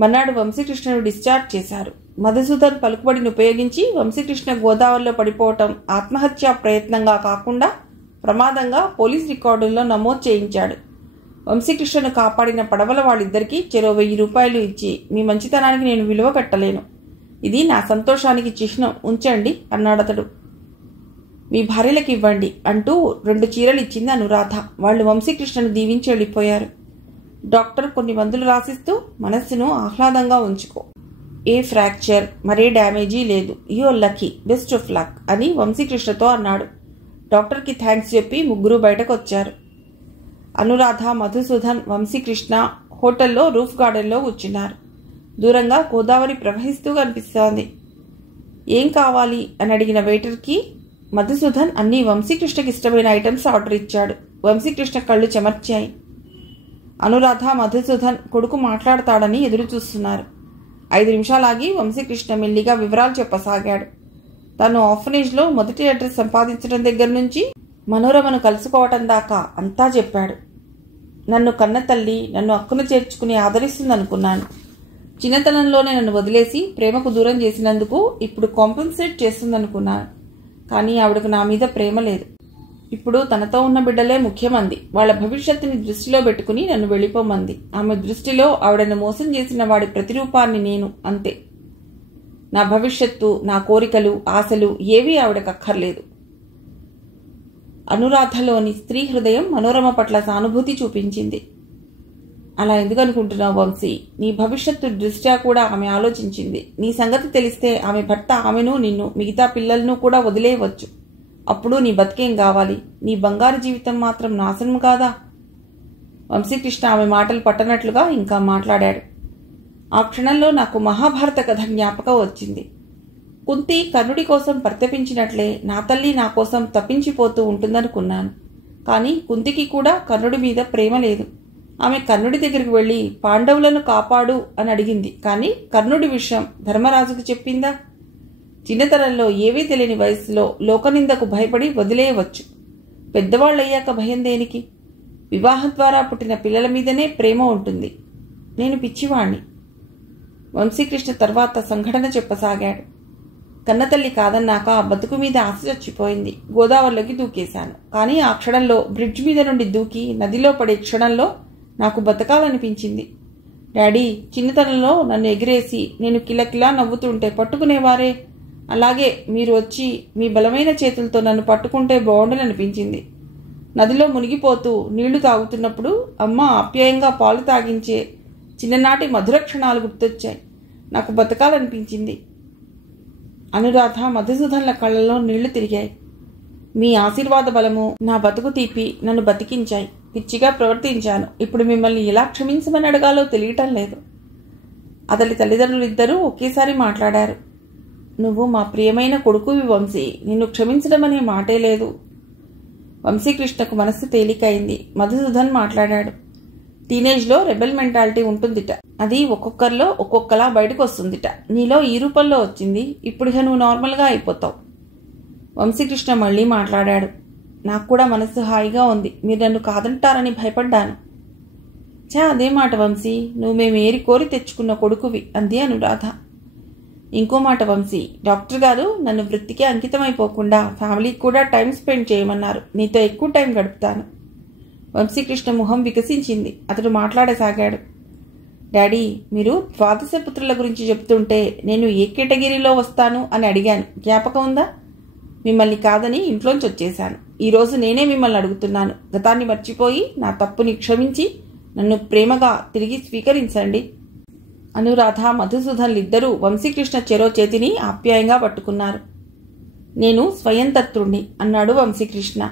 మర్నాడు వంశీకృష్ణను డిశ్చార్జ్ చేశారు. మధుసూదన్ పలుకుబడిని ఉపయోగించి వంశీకృష్ణ గోదావరిలో పడిపోవటం ఆత్మహత్యా ప్రయత్నంగా కాకుండా ప్రమాదంగా పోలీస్ రికార్డుల్లో నమోదు చేయించాడు. వంశీకృష్ణను కాపాడిన పడవల వాళ్ళిద్దరికీ చెరో 1000 రూపాయలు ఇచ్చి, మీ మంచితనానికి నేను విలువ కట్టలేను, ఇది నా సంతోషానికి చిహ్నం, ఉంచండి అన్నాడతడు. మీ భార్యలకు ఇవ్వండి అంటూ 2 చీరలు ఇచ్చింది అనురాధ. వాళ్ళు వంశీకృష్ణను దీవించి వెళ్ళిపోయారు. డాక్టర్ కొన్ని మందులు రాసిస్తూ, మనస్సును ఆహ్లాదంగా ఉంచుకో, ఏ ఫ్రాక్చర్ మరే డ్యామేజీ లేదు, you're lucky, best of luck అని వంశీకృష్ణతో అన్నాడు. డాక్టర్కి థ్యాంక్స్ చెప్పి ముగ్గురు బయటకు వచ్చారు. అనురాధ, మధుసూదన్, వంశీకృష్ణ హోటల్లో రూఫ్ గార్డెన్లో కూర్చున్నారు. దూరంగా గోదావరి ప్రవహిస్తూ కనిపిస్తోంది. ఏం కావాలి అని అడిగిన వెయిటర్కి మధుసూదన్ అన్ని వంశీకృష్ణకి ఇష్టమైన ఐటమ్స్ ఆర్డర్ ఇచ్చాడు. వంశీకృష్ణ కళ్ళు చెమర్చాయి. అనురాధ, మధుసూదన్ కొడుకు మాట్లాడతాడని ఎదురు చూస్తున్నారు. 5 నిమిషాలాగి వంశీకృష్ణ మెల్లిగా వివరాలు చెప్పసాగాడు. తాను ఆర్ఫనేజ్లో మొదటి అడ్రస్ సంపాదించడం దగ్గర నుంచి మనోరమను కలుసుకోవటం దాకా అంతా చెప్పాడు. నన్ను కన్న తల్లి నన్ను అక్కున చేర్చుకుని ఆదరిస్తుందనుకున్నాను. చిన్నతనంలోనే నన్ను వదిలేసి ప్రేమకు దూరం చేసినందుకు ఇప్పుడు కాంపెన్సేట్ చేస్తుందనుకున్నాను. కానీ ఆవిడకు నా మీద ప్రేమ లేదు. ఇప్పుడు తనతో ఉన్న బిడ్డలే ముఖ్యమంది. వాళ్ళ భవిష్యత్తుని దృష్టిలో పెట్టుకుని నన్ను వెళ్ళిపోమంది. ఆమె దృష్టిలో ఆవిడను మోసం చేసిన వాడి ప్రతిరూపాన్ని నేను, అంతే. నా భవిష్యత్తు, నా కోరికలు, ఆశలు ఏవీ ఆవిడకు అక్కర్లేదు. అనురాధలోని స్త్రీ హృదయం మనోరమ పట్ల సానుభూతి చూపించింది. అలా ఎందుకు అనుకుంటున్నావు వంశీ? నీ భవిష్యత్తు దృష్ట్యా కూడా ఆమె ఆలోచించింది. నీ సంగతి తెలిస్తే ఆమె భర్త ఆమెను, నిన్ను, మిగతా పిల్లలను కూడా వదిలేయవచ్చు. అప్పుడు నీ బతికేం కావాలి? నీ బంగారు జీవితం మాత్రం నాశనం కాదా? వంశీకృష్ణ ఆమె మాటలు పట్టనట్లుగా ఇంకా మాట్లాడాడు. ఆ క్షణంలో నాకు మహాభారత కథ జ్ఞాపకం వచ్చింది. కుంతి కర్ణుడి కోసం పరితపించినట్లే నా తల్లి నా కోసం తప్పించిపోతూ ఉంటుందనుకున్నాను. కానీ కుంతికి కూడా కర్ణుడి మీద ప్రేమ లేదు. ఆమె కర్ణుడి దగ్గరికి వెళ్ళి పాండవులను కాపాడు అని అడిగింది. కానీ కర్ణుడి విషయం ధర్మరాజుకు చెప్పిందా? చిన్నతనంలో ఏవీ తెలియని వయసులో లోకనిందకు భయపడి వదిలేయవచ్చు. పెద్దవాళ్ళయ్యాక భయం దేనికి? వివాహం ద్వారా పుట్టిన పిల్లల మీదనే ప్రేమ ఉంటుంది. నేను పిచ్చివాణ్ణి. వంశీకృష్ణ తర్వాత సంఘటన చెప్పసాగాడు. కన్నతల్లి కాదన్నాక ఆ బతుకు మీద ఆశ చచ్చిపోయింది. గోదావరిలోకి దూకేశాను. కానీ ఆ క్షణంలో బ్రిడ్జ్ మీద నుండి దూకి నదిలో పడే క్షణంలో నాకు బతకాలనిపించింది. డాడీ చిన్నతనంలో నన్ను ఎగిరేసి నేను కిలకిలా నవ్వుతుంటే పట్టుకునేవారే. అలాగే మీరు వచ్చి మీ బలమైన చేతులతో నన్ను పట్టుకుంటే బాగుండననిపించింది. నదిలో మునిగిపోతూ నీళ్లు తాగుతున్నప్పుడు అమ్మ ఆప్యాయంగా పాలు తాగించే చిన్ననాటి మధుర క్షణాలు గుర్తొచ్చాయి. నాకు బతకాలనిపించింది. అనురాధ, మధుసూదన్ల కళ్ళలో నీళ్లు తిరిగాయి. మీ ఆశీర్వాద బలము నా బతుకు తీపి నన్ను బతికించాయి. పిచ్చిగా ప్రవర్తించాను. ఇప్పుడు మిమ్మల్ని ఎలా క్షమించమని అడగాలో తెలియటం లేదు. అతడి తల్లిదండ్రులిద్దరూ ఒకేసారి మాట్లాడారు. నువ్వు మా ప్రియమైన కొడుకువి వంశీ, నిన్ను క్షమించడం అనే మాటే లేదు. వంశీకృష్ణకు మనస్సు తేలికైంది. మధుసూదన్ మాట్లాడాడు. టీనేజ్లో రెబెల్ మెంటాలిటీ ఉంటుందిట. అది ఒక్కొక్కరిలో ఒక్కొక్కలా బయటకు వస్తుందిట. నీలో ఈ రూపంలో వచ్చింది. ఇప్పుడు నువ్వు నార్మల్గా అయిపోతావు. వంశీకృష్ణ మళ్ళీ మాట్లాడాడు. నాకు కూడా మనస్సు హాయిగా ఉంది. మీరు నన్ను కాదంటారని భయపడ్డాను. అదే మాట వంశీ, నువ్వు మేము ఏరి కోరి తెచ్చుకున్న కొడుకువి అంది అనురాధ. ఇంకో మాట వంశీ, డాక్టర్ గారు నన్ను వృత్తికి అంకితమైపోకుండా ఫ్యామిలీకి కూడా టైం స్పెండ్ చేయమన్నారు. నీతో ఎక్కువ టైం గడుపుతాను. వంశీకృష్ణ ముఖం వికసించింది. అతడు మాట్లాడసాగాడు. డాడీ, మీరు ద్వాదశ పుత్రుల గురించి చెప్తుంటే నేను ఏ కేటగిరీలో వస్తాను అని అడిగాను. జ్ఞాపకం ఉందా? మిమ్మల్ని కాదని ఇంట్లోంచి వచ్చేశాను. ఈరోజు నేనే మిమ్మల్ని అడుగుతున్నాను. గతాన్ని మర్చిపోయి నా తప్పుని క్షమించి నన్ను ప్రేమగా తిరిగి స్వీకరించండి. అనురాధ, మధుసూదన్లిద్దరూ వంశీకృష్ణ చెరో చేతిని ఆప్యాయంగా పట్టుకున్నారు. నేను స్వయంతత్రుణ్ణి అన్నాడు వంశీకృష్ణ.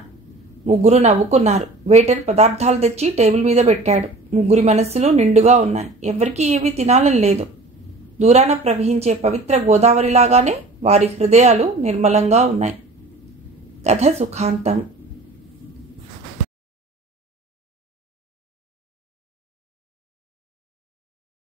ముగ్గురు నవ్వుకున్నారు. వెయిటర్ పదార్థాలు తెచ్చి టేబుల్ మీద పెట్టాడు. ముగ్గురి మనస్సులు నిండుగా ఉన్నాయి. ఎవరికీ ఏమీ తినాలని లేదు. దూరాన ప్రవహించే పవిత్ర గోదావరిలాగానే వారి హృదయాలు నిర్మలంగా ఉన్నాయి. కథ సుఖాంతం.